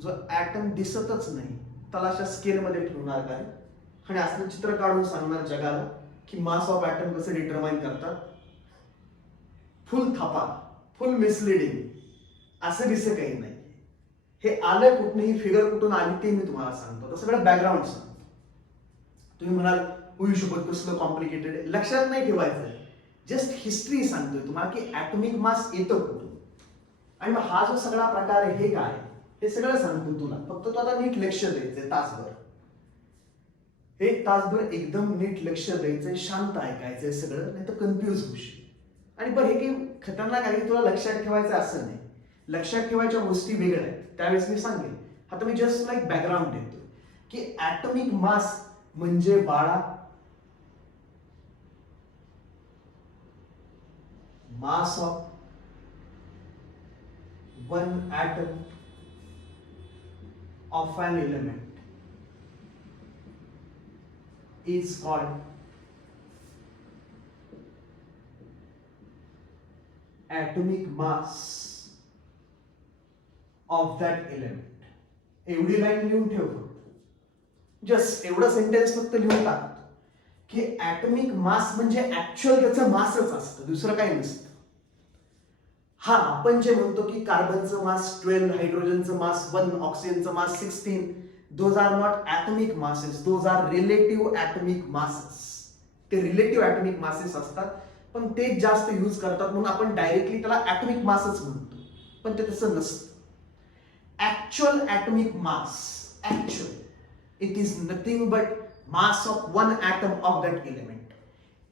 जो ऍटम दिसतच नाही त्याला अशा स्केल मध्ये ठेवणार काय, आणि असं चित्र काढून सांगणार जगाला की मास ऑफ ऍटम कसं डिटरमाइन करतात. फुल थपा, फुल मिसलिडिंग, असं दिसं काही नाही. हे आलं कुठून, ही फिगर कुठून आली ते मी तुम्हाला सांगतो, तर सगळं बॅकग्राऊंड सांगतो. तुम्ही म्हणाल होऊ शकत कसलं कॉम्प्लिकेटेड, लक्षात नाही ठेवायचं, जस्ट हिस्ट्री सांगतोय तुम्हाला की ऍटॉमिक मास येतो कुठून. आणि मग हा जो सगळा प्रकार आहे हे काय, हे सगळं सांगतो तुला, फक्त तू आता नीट लक्ष द्यायचंय. तासभर, एक तासभर एकदम नीट लक्ष द्यायचंय, शांत ऐकायचंय सगळं, नाही तर कन्फ्युज होशील. आणि बरं, हे काही खतरनाक आहे तुला लक्षात ठेवायचं असं नाही, लक्षात ठेवायच्या गोष्टी वेगळ्या आहेत, त्यावेळेस मी सांगेन. आता मी जस्ट तुला एक बॅकग्राऊंड देतो की ऍटॉमिक मास म्हणजे बाळा मास of one atom of an element is called atomic mass of that element. एवढी लाईन लिहून ठेव, जस्ट एवढं सेंटेन्स फक्त लिहून टाक की ऍटॉमिक मास म्हणजे ऍक्च्युअल त्याचं मासच असतं, दुसरं काही नसतं. हा आपण जे म्हणतो की कार्बनचं मास 12, हायड्रोजनचं मास 1, ऑक्सिजनचं mass 16, those are not atomic masses, those are relative atomic masses. ते रिलेटिव्ह ऍटॉमिक मासेस असतात, पण ते जास्त यूज करतात म्हणून आपण डायरेक्टली त्याला ऍटॉमिक मासच म्हणतो, पण ते तसं नसतं. Actual atomic mass, actual, it is nothing but mass of one atom of that element.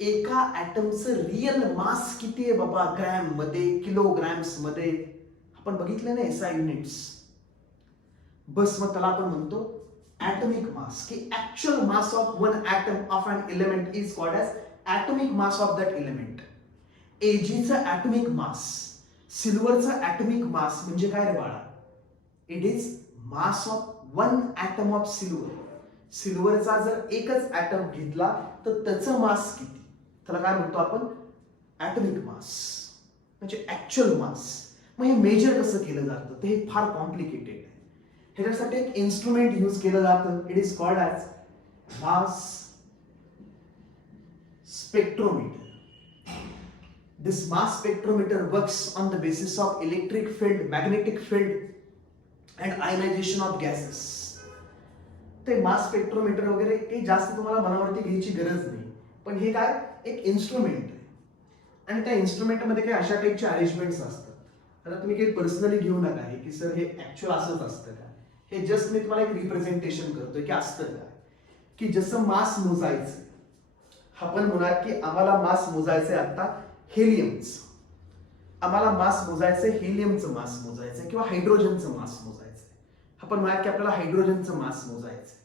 एका ऍटमचं रिअल मास किती आहे बाबा, ग्रॅम मध्ये, किलोग्रॅम्स मध्ये, आपण बघितलं ना एसआय युनिट्स. बस मग त्याला आपण म्हणतो ऍटॉमिक मास, की actual mass of one atom of an element is called as atomic mass of that element. एजीचं ऍटॉमिक मास, सिल्वरचं ऍटॉमिक मास म्हणजे काय रे बाळा, it is mass of one atom of silver. सिल्वरचा जर एकच ऍटम घेतला तर त्याचं मास किती, त्याला काय म्हणतो आपण, ऍटॉमिक मास, म्हणजे ऍक्च्युअल मास. मग हे मेजर कसं केलं जातं, ते हे फार कॉम्प्लिकेटेड आहे. ह्याच्यासाठी एक इन्स्ट्रुमेंट यूज केलं जातं, it is called as mass spectrometer. This mass spectrometer works on the basis of electric field, magnetic field and ionization of gases. ते मास स्पेक्ट्रोमीटर वगैरे काही जास्त तुम्हाला मनावरती घ्यायची गरज नाही, पण हे काय एक इन्स्ट्रुमेंट आहे, आणि त्या इन्स्ट्रुमेंटमध्ये काही अशा टाईपचे अरेंजमेंट्स असतात. आता तुम्ही काही पर्सनली घेऊ नका हे की सर हे ऍक्च्युअल असंच असतं का, हे जस्ट मी तुम्हाला एक रिप्रेझेंटेशन करतोय की असतं का, की जसं मास मोजायचं, आपण म्हणाल की आम्हाला मास मोजायचंय आता हेलियमचं, आम्हाला मास मोजायचंय, हेलियमचं मास मोजायचंय किंवा हायड्रोजनचं मास मोजायचंय. आपण म्हणाल की आपल्याला हायड्रोजनचं मास मोजायचंय.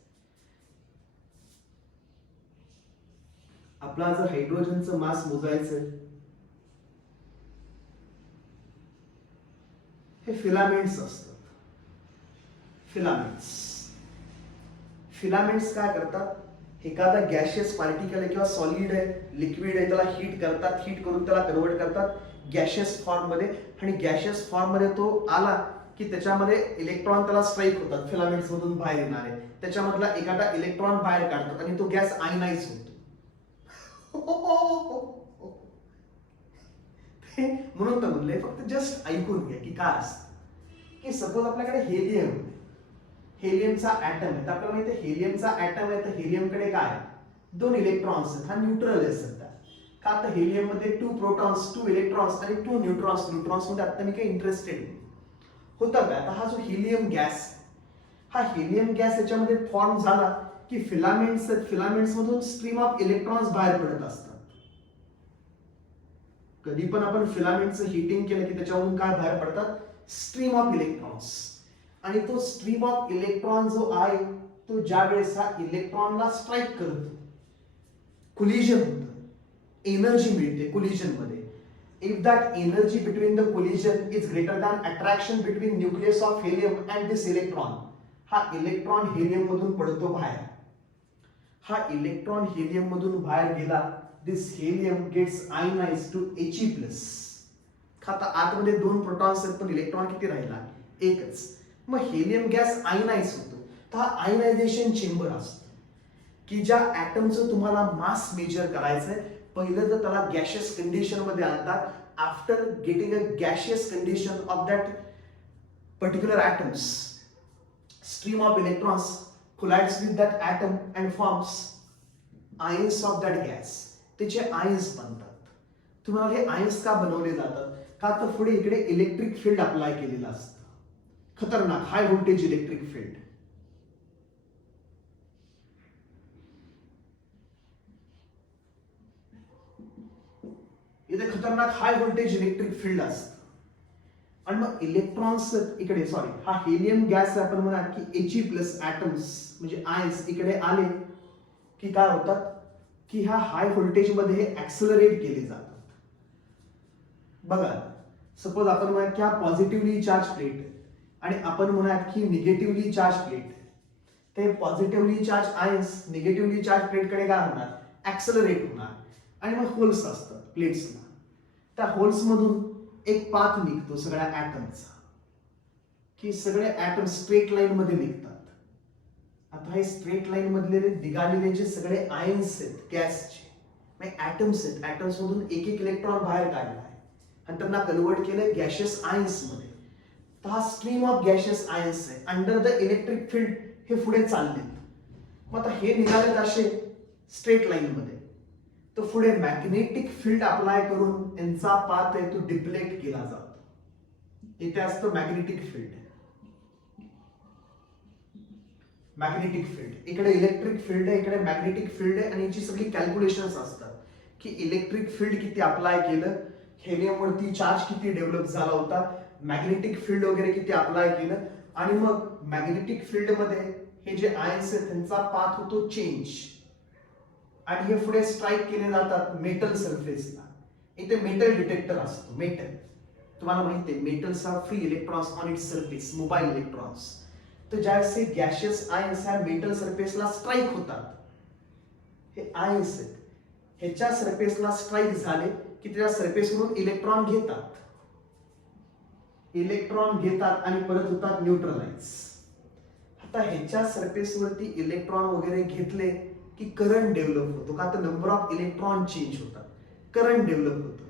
आपला जर हायड्रोजनचं मास मोजायचंय, हे फिलामेंट्स असतात. फिलामेंट्स, फिलामेंट्स काय करतात, एखादा गॅशियस पार्टिकल आहे किंवा सॉलिड आहे, लिक्विड आहे, त्याला हीट करतात, हीट करून त्याला कन्वर्ट करतात गॅशियस फॉर्म मध्ये, आणि गॅशियस फॉर्म मध्ये तो आला की त्याच्यामध्ये इलेक्ट्रॉन त्याला स्ट्राईक होतात, फिलामेंट्स मधून बाहेर येणारे, त्याच्यामधला एखादा इलेक्ट्रॉन बाहेर काढतात आणि तो गॅस आयनाइज होतो. म्हणून तर म्हणलंय, फक्त जस्ट ऐकून घ्या की काय असतं. की सपोज आपल्याकडे हेलियमचा ऍटम आहे. तर आपल्याला माहिती आहे हेलियमचा ऍटम आहे, तर हेलियमकडे काय 2 इलेक्ट्रॉन्स आहेत. हा न्यूट्रल आहे सध्या. का तर हेलियम मध्ये 2 प्रोटॉन्स 2 इलेक्ट्रॉन्स आणि 2 न्यूट्रॉन्स. न्यूट्रॉन्स मध्ये आता मी काही इंटरेस्टेड होतं का. आता हा जो हिलियम गॅस, हा हिलियम गॅस याच्यामध्ये फॉर्म झाला की फिलामेंट्स आहेत. फिलामेंट्स मधून स्ट्रीम ऑफ इलेक्ट्रॉन्स बाहेर पडत असतात. कधी पण आपण फिलामेंटचं हीटिंग केलं की त्याच्यावरून काय बाहेर पडतात, स्ट्रीम ऑफ इलेक्ट्रॉन्स. आणि तो स्ट्रीम ऑफ इलेक्ट्रॉन जो आहे तो ज्या वेळेस हा इलेक्ट्रॉनला स्ट्राईक करतो, कोलिजन होतं, एनर्जी मिळते कोलिजन मध्ये. If that energy between the collision is greater than attraction between nucleus of helium and this electron, हा इलेक्ट्रॉन हेलियम मधून पडतो बाहेर. हा इलेक्ट्रॉन हेलियम मधून बाहेर गेला, this helium gets ionised to He+. आता आतमध्ये 2 प्रोटॉन्स आहेत पण इलेक्ट्रॉन किती राहिला, एकच. मग हेलियम गॅस आयनाइज होतो. तर हा आयनायझेशन चेंबर असतो की ज्या ऍटमचं तुम्हाला मास मेजर करायचंय, पहिलं तर त्याला गॅशियस कंडिशन मध्ये आणतात. After getting a gaseous condition of that particular atoms, stream of electrons collides with that atom and forms ions of that gas. त्याचे आयन्स बनतात. तुम्हाला हे आयन्स का बनवले जातात, का तर पुढे इकडे इलेक्ट्रिक फील्ड अप्लाय केलेलं असतं, खतरनाक हाय व्होल्टेज इलेक्ट्रिक फील्ड. इथे खतरनाक हाय व्होल्टेज इलेक्ट्रिक फील्ड असतं. आणि मग इलेक्ट्रॉन्स इकडे, सॉरी, हा हेलियम गॅस आपण म्हणा की He+ ॲटम्स म्हणजे आयन्स इकडे आले की काय होतात की ह्या हाय व्होल्टेज मध्ये ऍक्सलरेट केले जातात. बघा, सपोज आपण म्हणा की हा पॉझिटिव्हली चार्ज प्लेट आणि आपण म्हणा की निगेटिव्हली चार्ज प्लेट. ते positively charge ions negatively charge प्लेटकडे काय होणार, ऍक्सलरेट होणार. आणि मग होल्स असतात प्लेट्सला. त्या होल्स मधून एक पाथ निघतो सगळ्या ऍटमचा, की सगळे ऍटम स्ट्रेट लाईन मध्ये निघतात. आता हे स्ट्रेट लाईन मधले निघालेले जे सगळे आयन्स आहेत गॅसचे, म्हणजे ऍटम्स आहेत, ऍटम्स मधून एक एक इलेक्ट्रॉन बाहेर काढला आहे आणि त्यांना कन्वर्ट केलंय गॅशियस आयन्स मध्ये. तर हा स्ट्रीम ऑफ गॅशियस आयन्स आहे. अंडर द इलेक्ट्रिक फील्ड हे पुढे चाललेत. मग आता हे निघालेत असे स्ट्रेट लाईन मध्ये, तर पुढे मॅग्नेटिक फील्ड अप्लाय करून यांचा पाथ आहे तो डिप्लेक्ट केला जातो. इथे असतं मॅग्नेटिक फील्ड. मॅग्नेटिक फील्ड इकडे इलेक्ट्रिक फील्ड आहे, इकडे मॅग्नेटिक फील्ड आहे. आणि याची सगळी कॅल्क्युलेशन्स असतात की इलेक्ट्रिक फील्ड किती अप्लाय केलं, हेलियम वरती चार्ज किती डेव्हलप झाला होता, मॅग्नेटिक फील्ड वगैरे किती अप्लाय केलं. आणि मग मॅग्नेटिक फील्ड मध्ये हे जे आयन्स आहेत त्यांचा पाथ होतो चेंज आणि हे पुढे स्ट्राईक केले जातात मेटल सरफेसला. इथे मेटल डिटेक्टर असतो. मेटल तुम्हाला माहिती आहे, metals are free electrons on its surface, mobile electrons. तर ज्यावेळेस हे गॅशियस आयन्स ह्या मेटल सरफेसला स्ट्राईक होतात, हे आयन्स आहेत, ह्याच्या सरफेसला स्ट्राईक झाले की त्या सरफेसवरून इलेक्ट्रॉन घेतात, आणि परत होतात न्यूट्रलाइज. आता ह्याच्या सरफेसवरती इलेक्ट्रॉन वगैरे घेतले की करंट डेव्हलप होतो. का तर नंबर ऑफ इलेक्ट्रॉन चेंज होतात, करंट डेव्हलप होतो.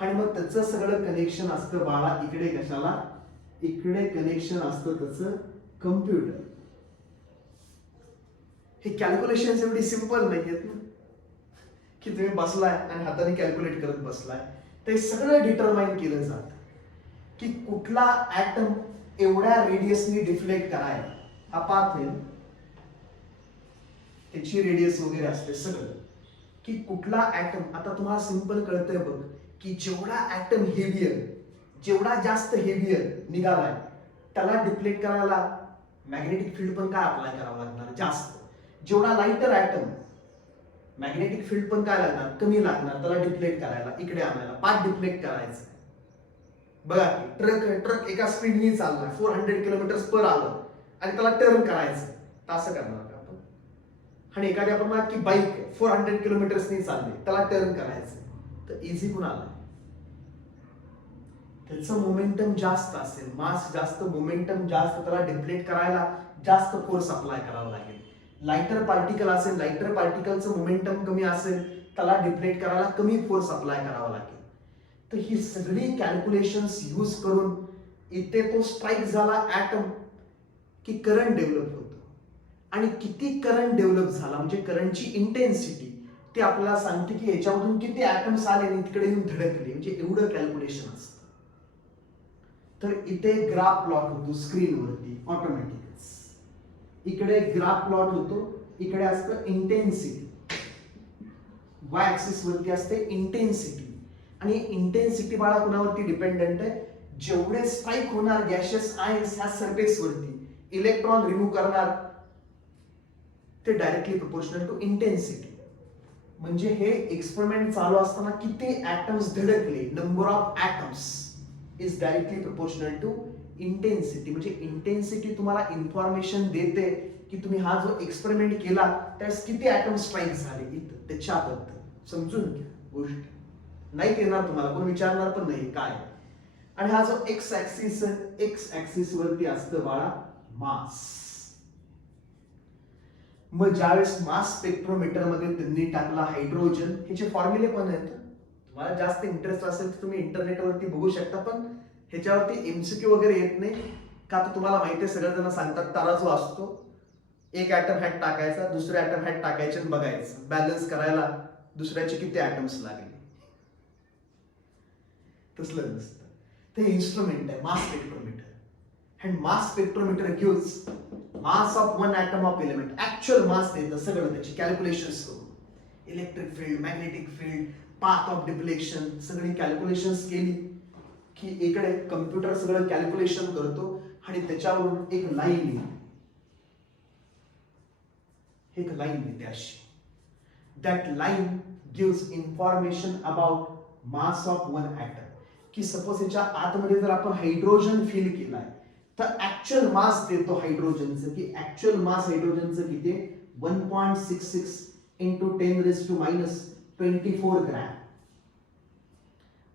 आणि मग त्याचं सगळं कनेक्शन असतं बाळा इकडे, कशाला, इकडे कनेक्शन असतं त्याचं कम्प्युटर. हे कॅल्क्युलेशन एवढी सिंपल नाही आहेत ना की तुम्ही बसलाय आणि हाताने कॅल्क्युलेट करत बसलाय. ते सगळं डिटरमाइन केलं जातं की कुठला ऍटम एवढ्या रेडियसनी डिफ्लेक्ट करायला, हा पाथ आहे, त्याची रेडियस वगैरे असते सगळं, की कुठला ऍटम. आता तुम्हाला सिंपल कळतंय बघ की जेवढा ऍटम हेवियर, जेवढा जास्त हेवियर निघालाय त्याला डिफ्लेक्ट करायला मॅग्नेटिक फील्ड पण काय अप्लाय करावं लागणार, जास्त. जेवढा लाइटर ऍटम, मॅग्नेटिक फील्ड पण काय लागणार, कमी लागणार त्याला डिफ्लेक्ट करायला, इकडे आणायला, पाथ डिफ्लेक्ट करायचं. बघा ट्रक एका स्पीडनी चाललाय 400 km/h आणि त्याला टर्न करायचं, तर असं करणार का आपण. आणि एखादी आपण म्हणा की बाईक 400 km/h चालली, त्याला टर्न करायचं, तर इझी कुणाला, त्याचं मोमेंटम जास्त असेल, मास जास्त, मोमेंटम जास्त, त्याला डिफ्लेक्ट करायला जास्त फोर्स अप्लाय करावा लागेल. लाइटर पार्टिकल असेल, लाइटर पार्टिकलचं मोमेंटम कमी असेल, त्याला डिफ्लेक्ट करायला कमी फोर्स अप्लाय करावा लागेल. तर तर ही सगळी कॅल्क्युलेशन्स यूज करून इथे तो स्ट्राईक झाला ऍटम की करंट डेव्हलप होतो. आणि किती करंट डेव्हलप झाला म्हणजे करंटची इंटेन्सिटी ते आपल्याला सांगते की याच्यामधून किती ऍटम्स आले आणि तिकडे येऊन धडकले, म्हणजे एवढं कॅल्क्युलेशन असतं. तर इथे ग्राफ प्लॉट होतो स्क्रीनवरती ऑटोमॅटिकच. इकडे ग्राफ प्लॉट होतो, इकडे असतं इंटेन्सिटी. वाय ऍक्सिस वरती असते इंटेन्सिटी. आणि इंटेन्सिटी बाळा कुणावरती डिपेंडंट आहे? जेवढे स्ट्राईक होणार गॅशियस आयन्स ह्या सरफेस वरती, इलेक्ट्रॉन रिमूव्ह करणार, ते डायरेक्टली प्रोपोर्शनल टू इंटेन्सिटी. म्हणजे हे एक्सपेरिमेंट चालू असताना किती ऍटम्स धडकले, number of atoms is directly proportional to intensity. म्हणजे इंटेन्सिटी तुम्हाला इन्फॉर्मेशन देते की तुम्ही हा जो एक्सपेरिमेंट केला त्यास किती ऍटम स्ट्राईक झाले इथं, त्याच्याबद्दल समजून घ्या गोष्ट. नाही येणार तुम्हाला, कोण विचारणार पण नाही काय. आणि हा जो एक्स ऍक्सिस वरती असतं बाळा मास. मग ज्यावेळेस मास स्पेक्ट्रोमीटर मध्ये त्यांनी टाकला हायड्रोजन, ह्याचे फॉर्म्युले पण आहेत. तुम्हाला जास्त इंटरेस्ट असेल तर तुम्ही इंटरनेटवरती बघू शकता, पण ह्याच्यावरती एमसीक्यू वगैरे येत नाही का. तर तुम्हाला माहिती आहे, सगळेजण सांगतात तराजू असतो, एक ऍटम ह्यात टाकायचा, दुसऱ्या ऍटम ह्यात टाकायचे आणि बघायचं बॅलन्स करायला दुसऱ्याचे किती ऍटम्स लागले. तसलं नसतं. ते इन्स्ट्रुमेंट आहे mass spectrometer. And mass spectrometer gives mass of one atom of element. Actual mass देतं सगळं, त्याची कॅल्क्युलेशन्स करून. Electric field, magnetic field, path of deflection, सगळी कॅल्क्युलेशन्स केली की इकडे कम्प्युटर सगळं कॅल्क्युलेशन करतो आणि त्याच्यावरून एक लाईन येते. एक लाईन येते अशी. That line gives information about mass of one atom. की सपोज याच्या आतमध्ये जर आपण हायड्रोजन फिल केलाय तर ऍक्च्युअल मास देतो हायड्रोजनचं, की ऍक्च्युअल मास हायड्रोजनचं किती? 1.66 इंटू 10⁻⁻24 ग्रॅम.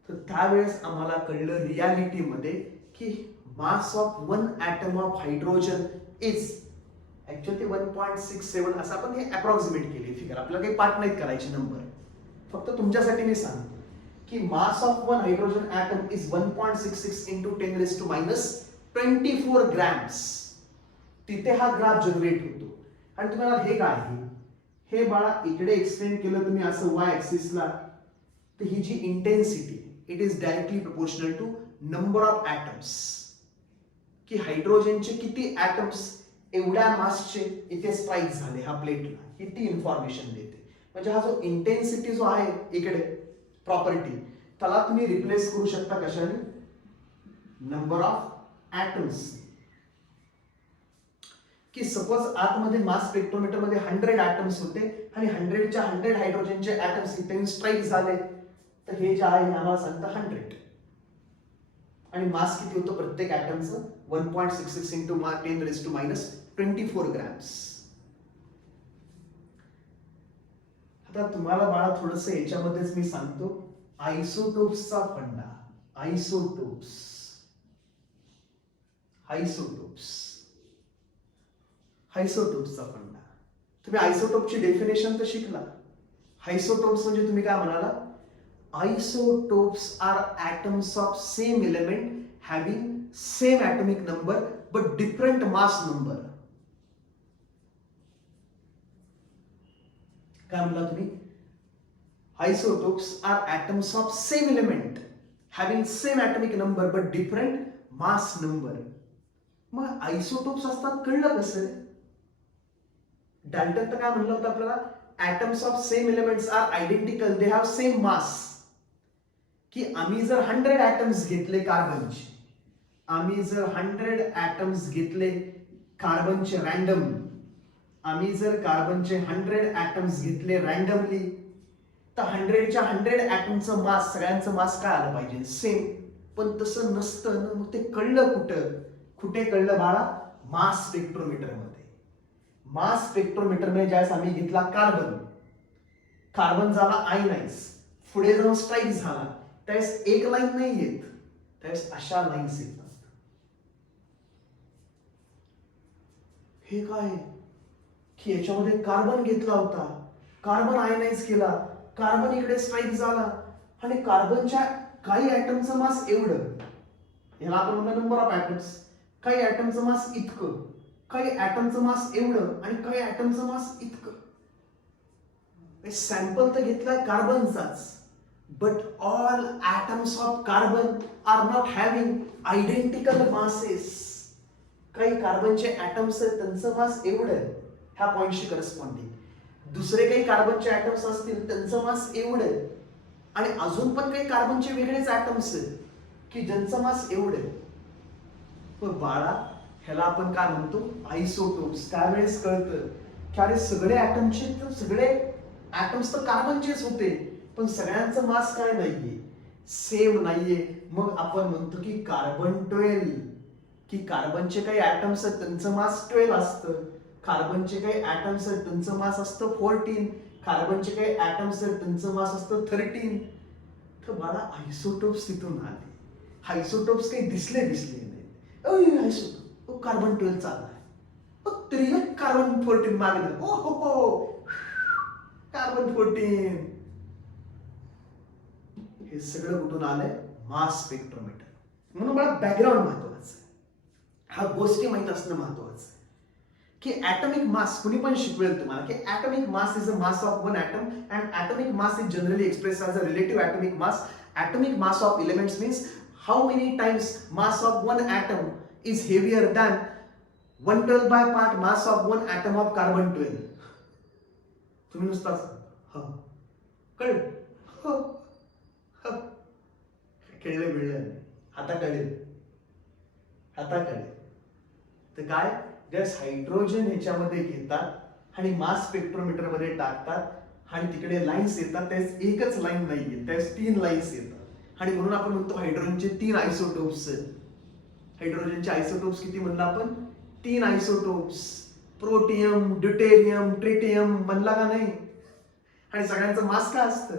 तर त्यावेळेस आम्हाला कळलं रियालिटीमध्ये की mass of one atom of hydrogen is actually 1.67. असं आपण हे अप्रॉक्सिमेट केले फिगर. आपल्याला काही पाठ नाहीत करायचे नंबर, फक्त तुमच्यासाठी मी सांगतो की mass of one hydrogen atom is 1.66 into 10⁻⁻24 grams. तिथे हा ग्राफ जनरेट होतो. आणि तुम्हाला हे काय आहे, हे बाळा इकडे एक्सप्लेन केलं तुम्ही असं वाय ऍक्सिसला. तर ही जी intensity it is directly proportional to number of atoms. की हायड्रोजनचे किती ॲटम्स एवढ्या मासचे इथे स्ट्राईक झाले ह्या प्लेटला, किती इन्फॉर्मेशन देते. म्हणजे हा जो इंटेन्सिटी जो आहे इकडे प्रॉपर्टी, त्याला तुम्ही रिप्लेस करू शकता कशाने? Number of atoms. की सपोज आतमध्ये मास स्पेक्ट्रोमीटर मध्ये 100 ॲटम्स होते आणि 100च्या 100 हायड्रोजनचे ॲटम्स इथे स्ट्राईक झाले, तर हे जे आहे आम्हाला सांगतं 100. आणि मास किती होतं प्रत्येक ॲटमचं? 1.66 इंटू 10⁻⁻24 ग्रॅम्स. आता तुम्हाला बाळा थोडस याच्यामध्येच मी सांगतो आयसोटोप्सचा फंडा. आयसोटोप्स आयसोटोप्सचा फंडा. तुम्ही आयसोटोपची डेफिनेशन तर शिकला. आयसोटोप्स म्हणजे तुम्ही काय म्हणाला? Isotopes are atoms of same element having same atomic number but different mass number. काय म्हणला तुम्ही? Isotopes are atoms of same element having same atomic number but different mass number. मग आयसोटोप्स असतात कळलं कसं? डाल्टन तर काय म्हणलं होतं आपल्याला? Atoms of same elements are identical, they have same mass. की आम्ही जर 100 ॲटम्स घेतले कार्बनचे, आम्ही जर 100 ॲटम्स घेतले कार्बनचे रँडमली, आम्ही जर कार्बनचे 100 ॲटम्स घेतले रँडमली, तर 100च्या 100 ॲटमचं मास, सगळ्यांचं मास काय आलं पाहिजे? सेम. पण तसं नसतं ना. मग ते कळलं कुठं? कुठे कळलं बाळा? मास स्पेक्ट्रोमीटर मध्ये. मास स्पेक्ट्रोमीटर मध्ये ज्यावेळेस आम्ही घेतला कार्बन, कार्बन झाला आयनाइज, पुढे जाऊन स्ट्राईक झाला, त्यावेळेस एक लाईन नाही येत, त्यावेळेस अशा लाईन्स येतात. हे काय की याच्यामध्ये कार्बन घेतला होता, कार्बन आयनाइज केला, कार्बन इकडे स्ट्राईक झाला आणि कार्बनच्या काही ऍटमचं मास एवढं, ह्याला आपण म्हणतो नंबर ऑफ ऍटम्स. काही ऍटमचं मास इतकं, काही ऍटमचं मास एवढं आणि काही ऍटमचं मास इतकं. सॅम्पल तर घेतलाय कार्बनचाच, but all atoms of carbon are not having identical masses. काही कार्बनचे ऍटम्स आहेत त्यांचं मास एवढं आहे ह्या पॉइंटशी करस्पॉन्डिंग. दुसरे काही कार्बनचे ऍटम्स असतील त्यांचं मास एवढं आहे. आणि अजून पण काही कार्बनचे वेगळेच ऍटम्स आहेत की ज्यांचं मास एवढं आहे. पण बाळा ह्याला आपण काय म्हणतो आयसोटोप्स. त्यावेळेस कळतं की अरे सगळे ऍटमचे तर सगळे ऍटम्स तर कार्बनचेच होते, पण सगळ्यांचं मास काय नाहीये, सेम नाहीये. मग आपण म्हणतो की कार्बन 12, की कार्बनचे काही ऍटम्स आहेत त्यांचं मास 12 असतं, कार्बनचे काही ऍटम्स आहेत त्यांचं मास असतं 14, कार्बनचे काही ऍटम्स आहेत त्यांचं मास असतं 13. तर मला आयसोटोप्स तिथून आले. आयसोटोप्स काही दिसले नाही. आयसोटोप कार्बन 12 चाललाय, तरी कार्बन 14 मागलं. ओ हो कार्बन 14. हे सगळं कुठून आलंय, मास स्पेक्ट्रोमीटर. म्हणून मला बॅकग्राऊंड महत्वाचं आहे, हा गोष्टी माहित असणं महत्वाचं आहे की ऍटॉमिक मास कुणी पण शिकवेल तुम्हाला की atomic mass is a mass of one atom and atomic mass is generally express as a relative atomic mass. Atomic mass of elements means how many times mass of one atom is heavier than 1/12 by part mass of one atom of carbon 12. तुम्ही नुसताच कळलं? कळलं मिळलं आता कळेल, आता कळेल. तर काय, जस्ट हायड्रोजन ह्याच्यामध्ये घेतात आणि मास स्पेक्ट्रोमीटर मध्ये टाकतात आणि तिकडे लाईन्स येतात. त्यास एकच लाईन नाहीये, त्यास 3 लाईन्स येतात आणि म्हणून आपण म्हणतो हायड्रोजनचे 3 आयसोटोप्स आहेत. हायड्रोजनचे आयसोटोप्स किती म्हणलं आपण, 3 आयसोटोप्स. प्रोटियम, ड्यूटेरियम, ट्रिटियम म्हणला का नाही. आणि सगळ्यांचं मास काय असतं,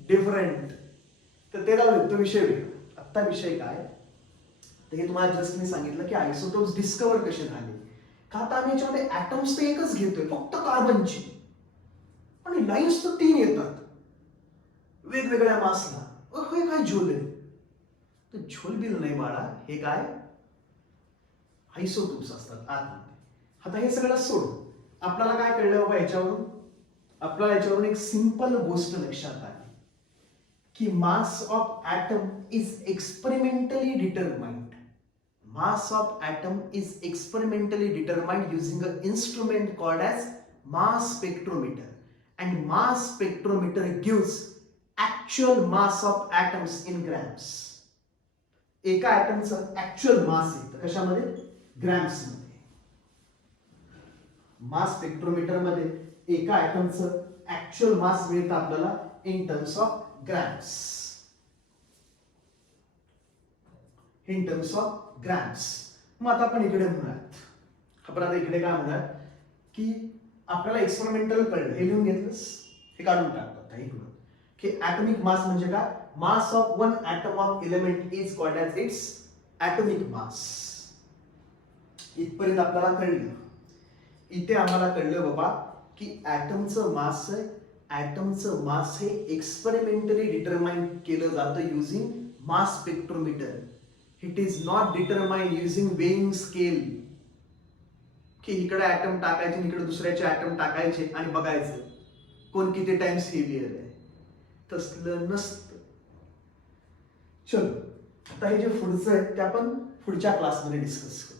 डिफरंट. तर ते राहू, तो विषय वेगळा. आत्ता विषय काय, तर हे तुम्हाला जस्ट मी सांगितलं की आयसोटोप्स डिस्कवर कसे झाले. का आता आम्ही याच्यामध्ये ऍटम्स तर एकच घेतोय फक्त कार्बनची, आणि लाईन्स तर 3 येतात वेगवेगळ्या मासला. हे काय झोल आहे, तर झोल बिल नाही बाळा, हे काय आयसोटोप्स असतात आतमध्ये. आता हे सगळं सोड, आपल्याला काय कळलं बाबा याच्यावरून, आपल्याला याच्यावरून एक सिंपल गोष्ट लक्षात आली की mass of atom is experimentally determined. Mass of atom is experimentally determined using an instrument called as mass spectrometer, and mass spectrometer gives actual mass of atoms in grams. एका ऍटमचं ऍक्च्युअल मास येतं कशामध्ये, grams मध्ये. मास spectrometer मध्ये एका ऍटमचं actual मास मिळतं आपल्याला in terms of grams. In terms of grams. मग आता आपण इकडे म्हणूयात, आपण आता इकडे काय म्हणूयात की आपल्याला एक्सपेरिमेंटल कळलं, हे लिहून घेतलंस, हे काढून टाकतो आता इकडून की ऍटॉमिक मास म्हणजे काय, mass of one atom of element is called as its atomic mass. इथपर्यंत आपल्याला कळलं. इथे आम्हाला कळलं बाबा की ऍटमचं मास हे एक्सपेरिमेंटली डिटरमाइन केलं जातं using mass spectrometer. It is not determined using weighing scale. की इकडे ऍटम टाकायचे इकडे दुसऱ्याचे ऍटम टाकायचे आणि बघायचं कोण किती टाइम्स हेवियर आहे. तसलं नसतं. चलो आता हे जे पुढचं आहे ते आपण पुढच्या क्लासमध्ये डिस्कस करू.